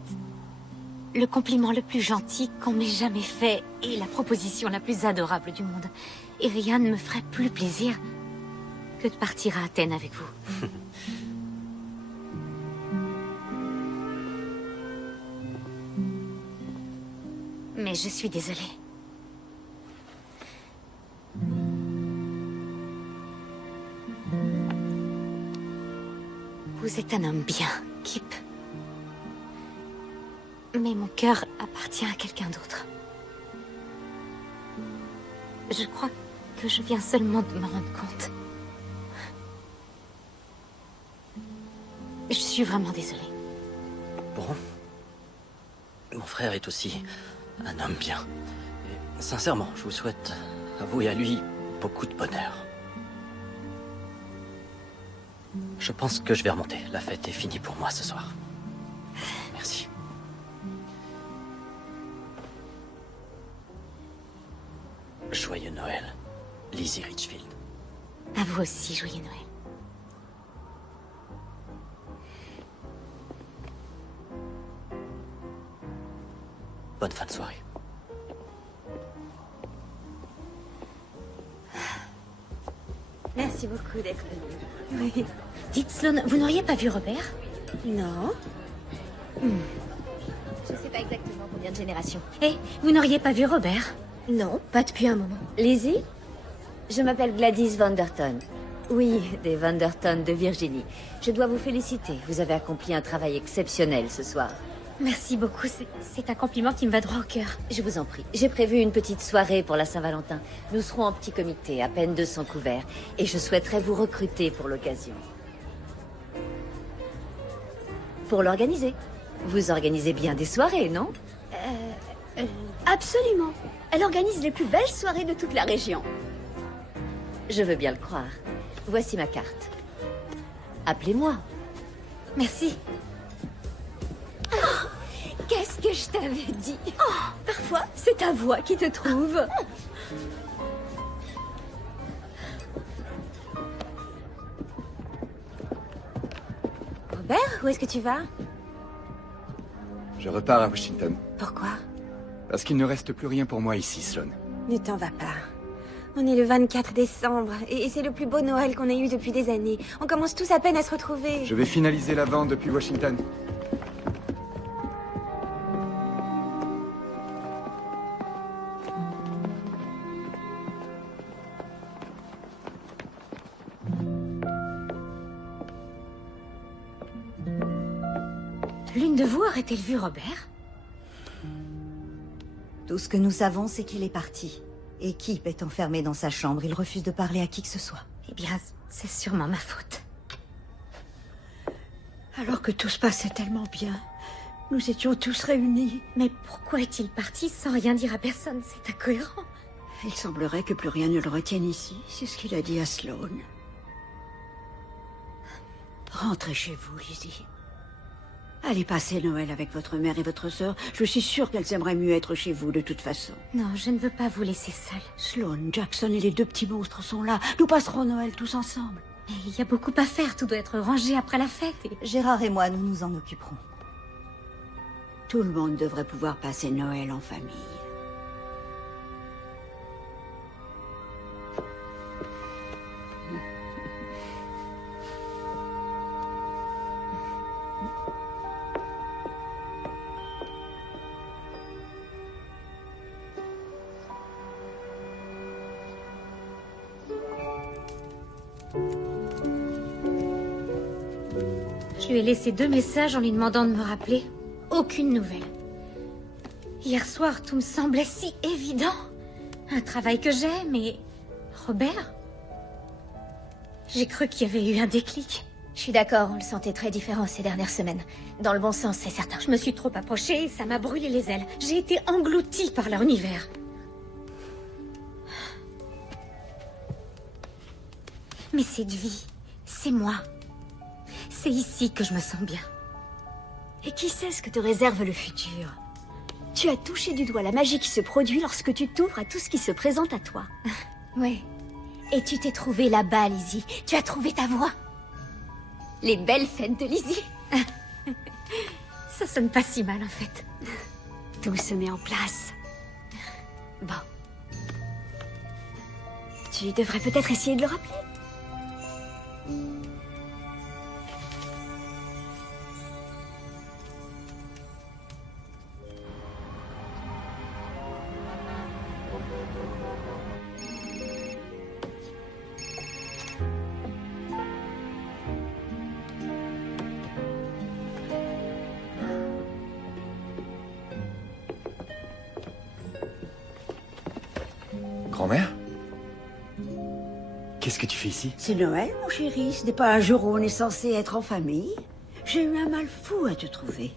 le compliment le plus gentil qu'on m'ait jamais fait et la proposition la plus adorable du monde. Et rien ne me ferait plus plaisir que de partir à Athènes avec vous. Mais je suis désolée. Vous êtes un homme bien, Kip. Mais mon cœur appartient à quelqu'un d'autre. Je crois que je viens seulement de me rendre compte. Je suis vraiment désolée. Bon. Mon frère est aussi un homme bien. Et sincèrement, je vous souhaite, à vous et à lui, beaucoup de bonheur. Je pense que je vais remonter. La fête est finie pour moi ce soir. Merci. Joyeux Noël, Lizzie Richfield. À vous aussi, joyeux Noël. Bonne fin de soirée. Merci beaucoup d'être venu. Oui. Dites, Sloane, vous n'auriez pas vu Robert? Non. Je sais pas exactement combien de générations. Eh, vous n'auriez pas vu Robert? Non, pas depuis un moment. Lizzie, je m'appelle Gladys Vanderton. Oui, des Vanderton de Virginie. Je dois vous féliciter. Vous avez accompli un travail exceptionnel ce soir. Merci beaucoup, c'est un compliment qui me va droit au cœur. Je vous en prie. J'ai prévu une petite soirée pour la Saint-Valentin. Nous serons en petit comité, à peine 200 couverts. Et je souhaiterais vous recruter pour l'occasion. Pour l'organiser. Vous organisez bien des soirées, non? Absolument. Elle organise les plus belles soirées de toute la région. Je veux bien le croire. Voici ma carte. Appelez-moi. Merci. Qu'est-ce que je t'avais dit? Parfois, c'est ta voix qui te trouve. Robert, où est-ce que tu vas? Je repars à Washington. Pourquoi? Parce qu'il ne reste plus rien pour moi ici, Sloane. Ne t'en va pas. On est le 24 décembre, et c'est le plus beau Noël qu'on ait eu depuis des années. On commence tous à peine à se retrouver. Je vais finaliser la vente depuis Washington. L'une de vous aurait-elle vu Robert? Tout ce que nous savons, c'est qu'il est parti. Et Kip est enfermé dans sa chambre. Il refuse de parler à qui que ce soit. Eh bien, c'est sûrement ma faute. Alors que tout se passait tellement bien, nous étions tous réunis. Mais pourquoi est-il parti sans rien dire à personne? C'est incohérent. Il semblerait que plus rien ne le retienne ici. C'est ce qu'il a dit à Sloane. Rentrez chez vous, Lizzie. Allez passer Noël avec votre mère et votre sœur. Je suis sûre qu'elles aimeraient mieux être chez vous de toute façon. Non, je ne veux pas vous laisser seule. Sloane, Jackson et les deux petits monstres sont là. Nous passerons Noël tous ensemble. Mais il y a beaucoup à faire. Tout doit être rangé après la fête. Gérard et moi, nous nous en occuperons. Tout le monde devrait pouvoir passer Noël en famille. Je lui ai laissé 2 messages en lui demandant de me rappeler. Aucune nouvelle. Hier soir, tout me semblait si évident. Un travail que j'aime, mais... Robert? J'ai cru qu'il y avait eu un déclic. Je suis d'accord, on le sentait très différent ces dernières semaines. Dans le bon sens, c'est certain. Je me suis trop approchée et ça m'a brûlé les ailes. J'ai été engloutie par leur univers. Mais cette vie, c'est moi. C'est ici que je me sens bien. Et qui sait ce que te réserve le futur? Tu as touché du doigt la magie qui se produit lorsque tu t'ouvres à tout ce qui se présente à toi. Ouais. Et tu t'es trouvée là-bas, Lizzie. Tu as trouvé ta voix. Les belles fêtes de Lizzie. Ça sonne pas si mal, en fait. Tout se met en place. Bon. Tu devrais peut-être essayer de le rappeler. Grand-mère? Qu'est-ce que tu fais ici? C'est Noël, mon chéri. Ce n'est pas un jour où on est censé être en famille. J'ai eu un mal fou à te trouver.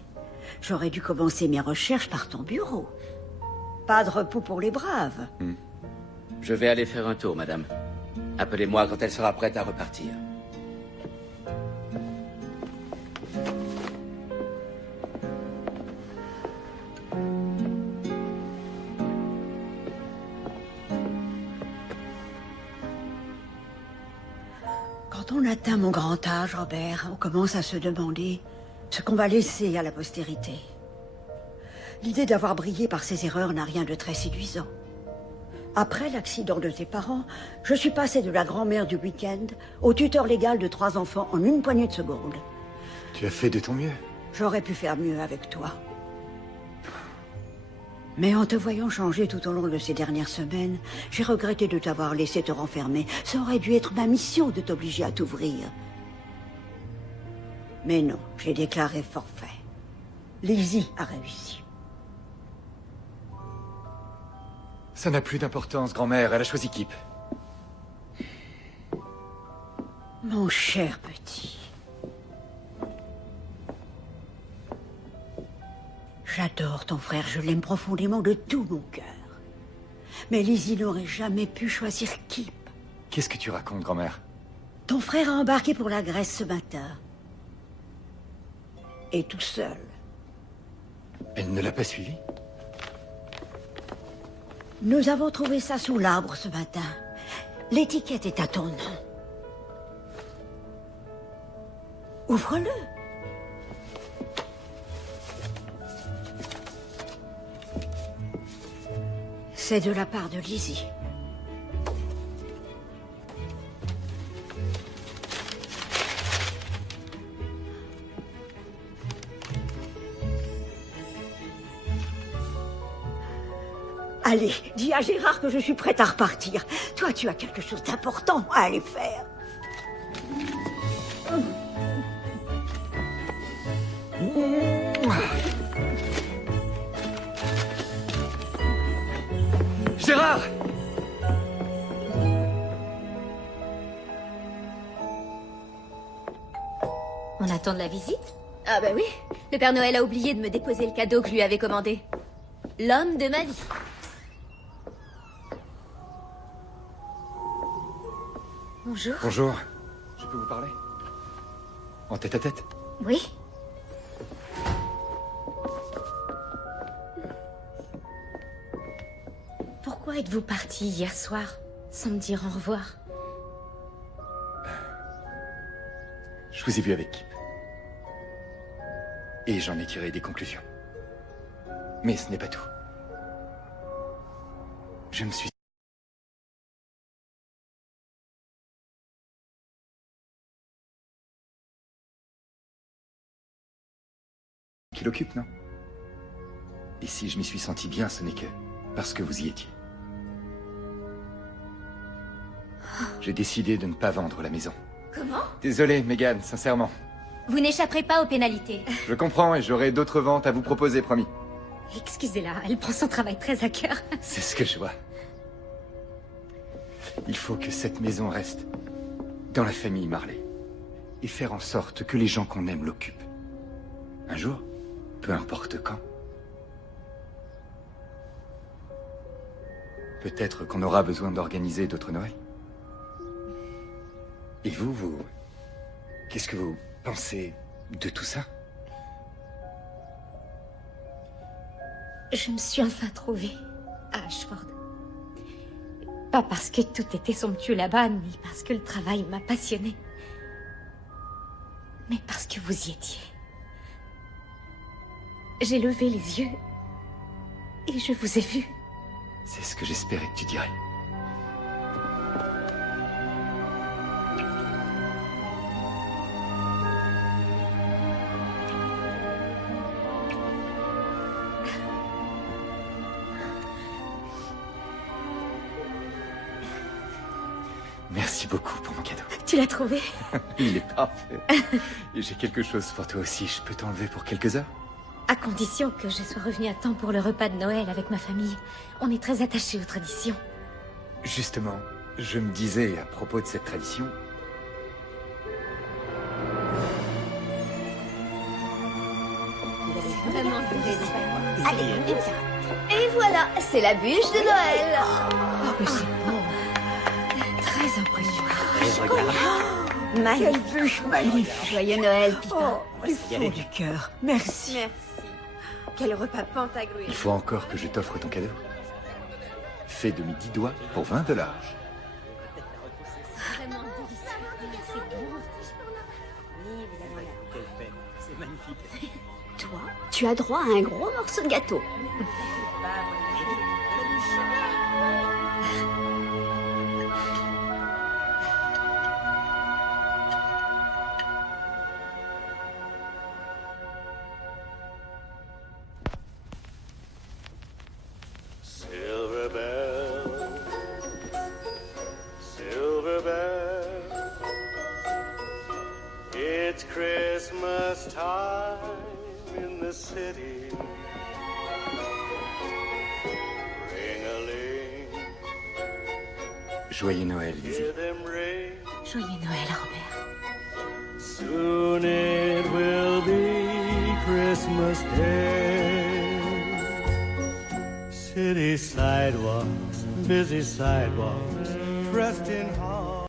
J'aurais dû commencer mes recherches par ton bureau. Pas de repos pour les braves. Je vais aller faire un tour, madame. Appelez-moi quand elle sera prête à repartir. Quand on atteint mon grand âge, Robert, on commence à se demander ce qu'on va laisser à la postérité. L'idée d'avoir brillé par ses erreurs n'a rien de très séduisant. Après l'accident de tes parents, je suis passée de la grand-mère du week-end au tuteur légal de 3 enfants en une poignée de secondes. Tu as fait de ton mieux. J'aurais pu faire mieux avec toi. Mais en te voyant changer tout au long de ces dernières semaines, j'ai regretté de t'avoir laissé te renfermer. Ça aurait dû être ma mission de t'obliger à t'ouvrir. Mais non, j'ai déclaré forfait. Lizzie a réussi. Ça n'a plus d'importance, grand-mère. Elle a choisi Kip. Mon cher petit. J'adore ton frère, je l'aime profondément de tout mon cœur. Mais Lizzie n'aurait jamais pu choisir Kip. Qu'est-ce que tu racontes, grand-mère? Ton frère a embarqué pour la Grèce ce matin. Et tout seul. Elle ne l'a pas suivi? Nous avons trouvé ça sous l'arbre ce matin. L'étiquette est à ton nom. Ouvre-le. C'est de la part de Lizzie. Allez, dis à Gérard que je suis prête à repartir. Toi, tu as quelque chose d'important à aller faire. Gérard! On attend de la visite? Ah bah oui, le Père Noël a oublié de me déposer le cadeau que je lui avais commandé. L'homme de ma vie. Bonjour. Bonjour. Je peux vous parler? En tête-à-tête? Oui. Pourquoi êtes-vous parti hier soir, sans me dire au revoir? Je vous ai vu avec Kip. Et j'en ai tiré des conclusions. Mais ce n'est pas tout. Je me suis... qui l'occupe, non? Et si je m'y suis senti bien, ce n'est que parce que vous y étiez. J'ai décidé de ne pas vendre la maison. Comment? Désolé, Megan, sincèrement. Vous n'échapperez pas aux pénalités. Je comprends et j'aurai d'autres ventes à vous proposer, promis. Excusez-la, elle prend son travail très à cœur. C'est ce que je vois. Il faut que cette maison reste dans la famille Marley. Et faire en sorte que les gens qu'on aime l'occupent. Un jour, peu importe quand. Peut-être qu'on aura besoin d'organiser d'autres Noëls. Et vous, qu'est-ce que vous pensez de tout ça? Je me suis enfin trouvée à Ashford. Pas parce que tout était somptueux là-bas, ni parce que le travail m'a passionnée. Mais parce que vous y étiez. J'ai levé les yeux et je vous ai vu. C'est ce que j'espérais que tu dirais. Merci beaucoup pour mon cadeau. Tu l'as trouvé? Il est parfait. Et j'ai quelque chose pour toi aussi. Je peux t'enlever pour quelques heures? À condition que je sois revenue à temps pour le repas de Noël avec ma famille. On est très attachés aux traditions. Justement, je me disais à propos de cette tradition... Allez, une carte. Et voilà, c'est la bûche de Noël. Oh, mais c'est beau. Très impressionnant. Magnifique. Quelle bûche magnifique. Joyeux Noël, Pippa. Oh, du fond du cœur. Merci. Merci. Quel repas pantagruélique. Il faut encore que je t'offre ton cadeau. Fait de mes 10 doigts pour 20 $. C'est magnifique. Toi, tu as droit à un gros morceau de gâteau. Silver bell, silver bell, it's Christmas time in the city. Ring-a-ling, Joyeux Noël, Lizzie. hear them ring. Joyeux Noël, Robert. Soon it will be Christmas Day. City sidewalks, busy sidewalks, dressed in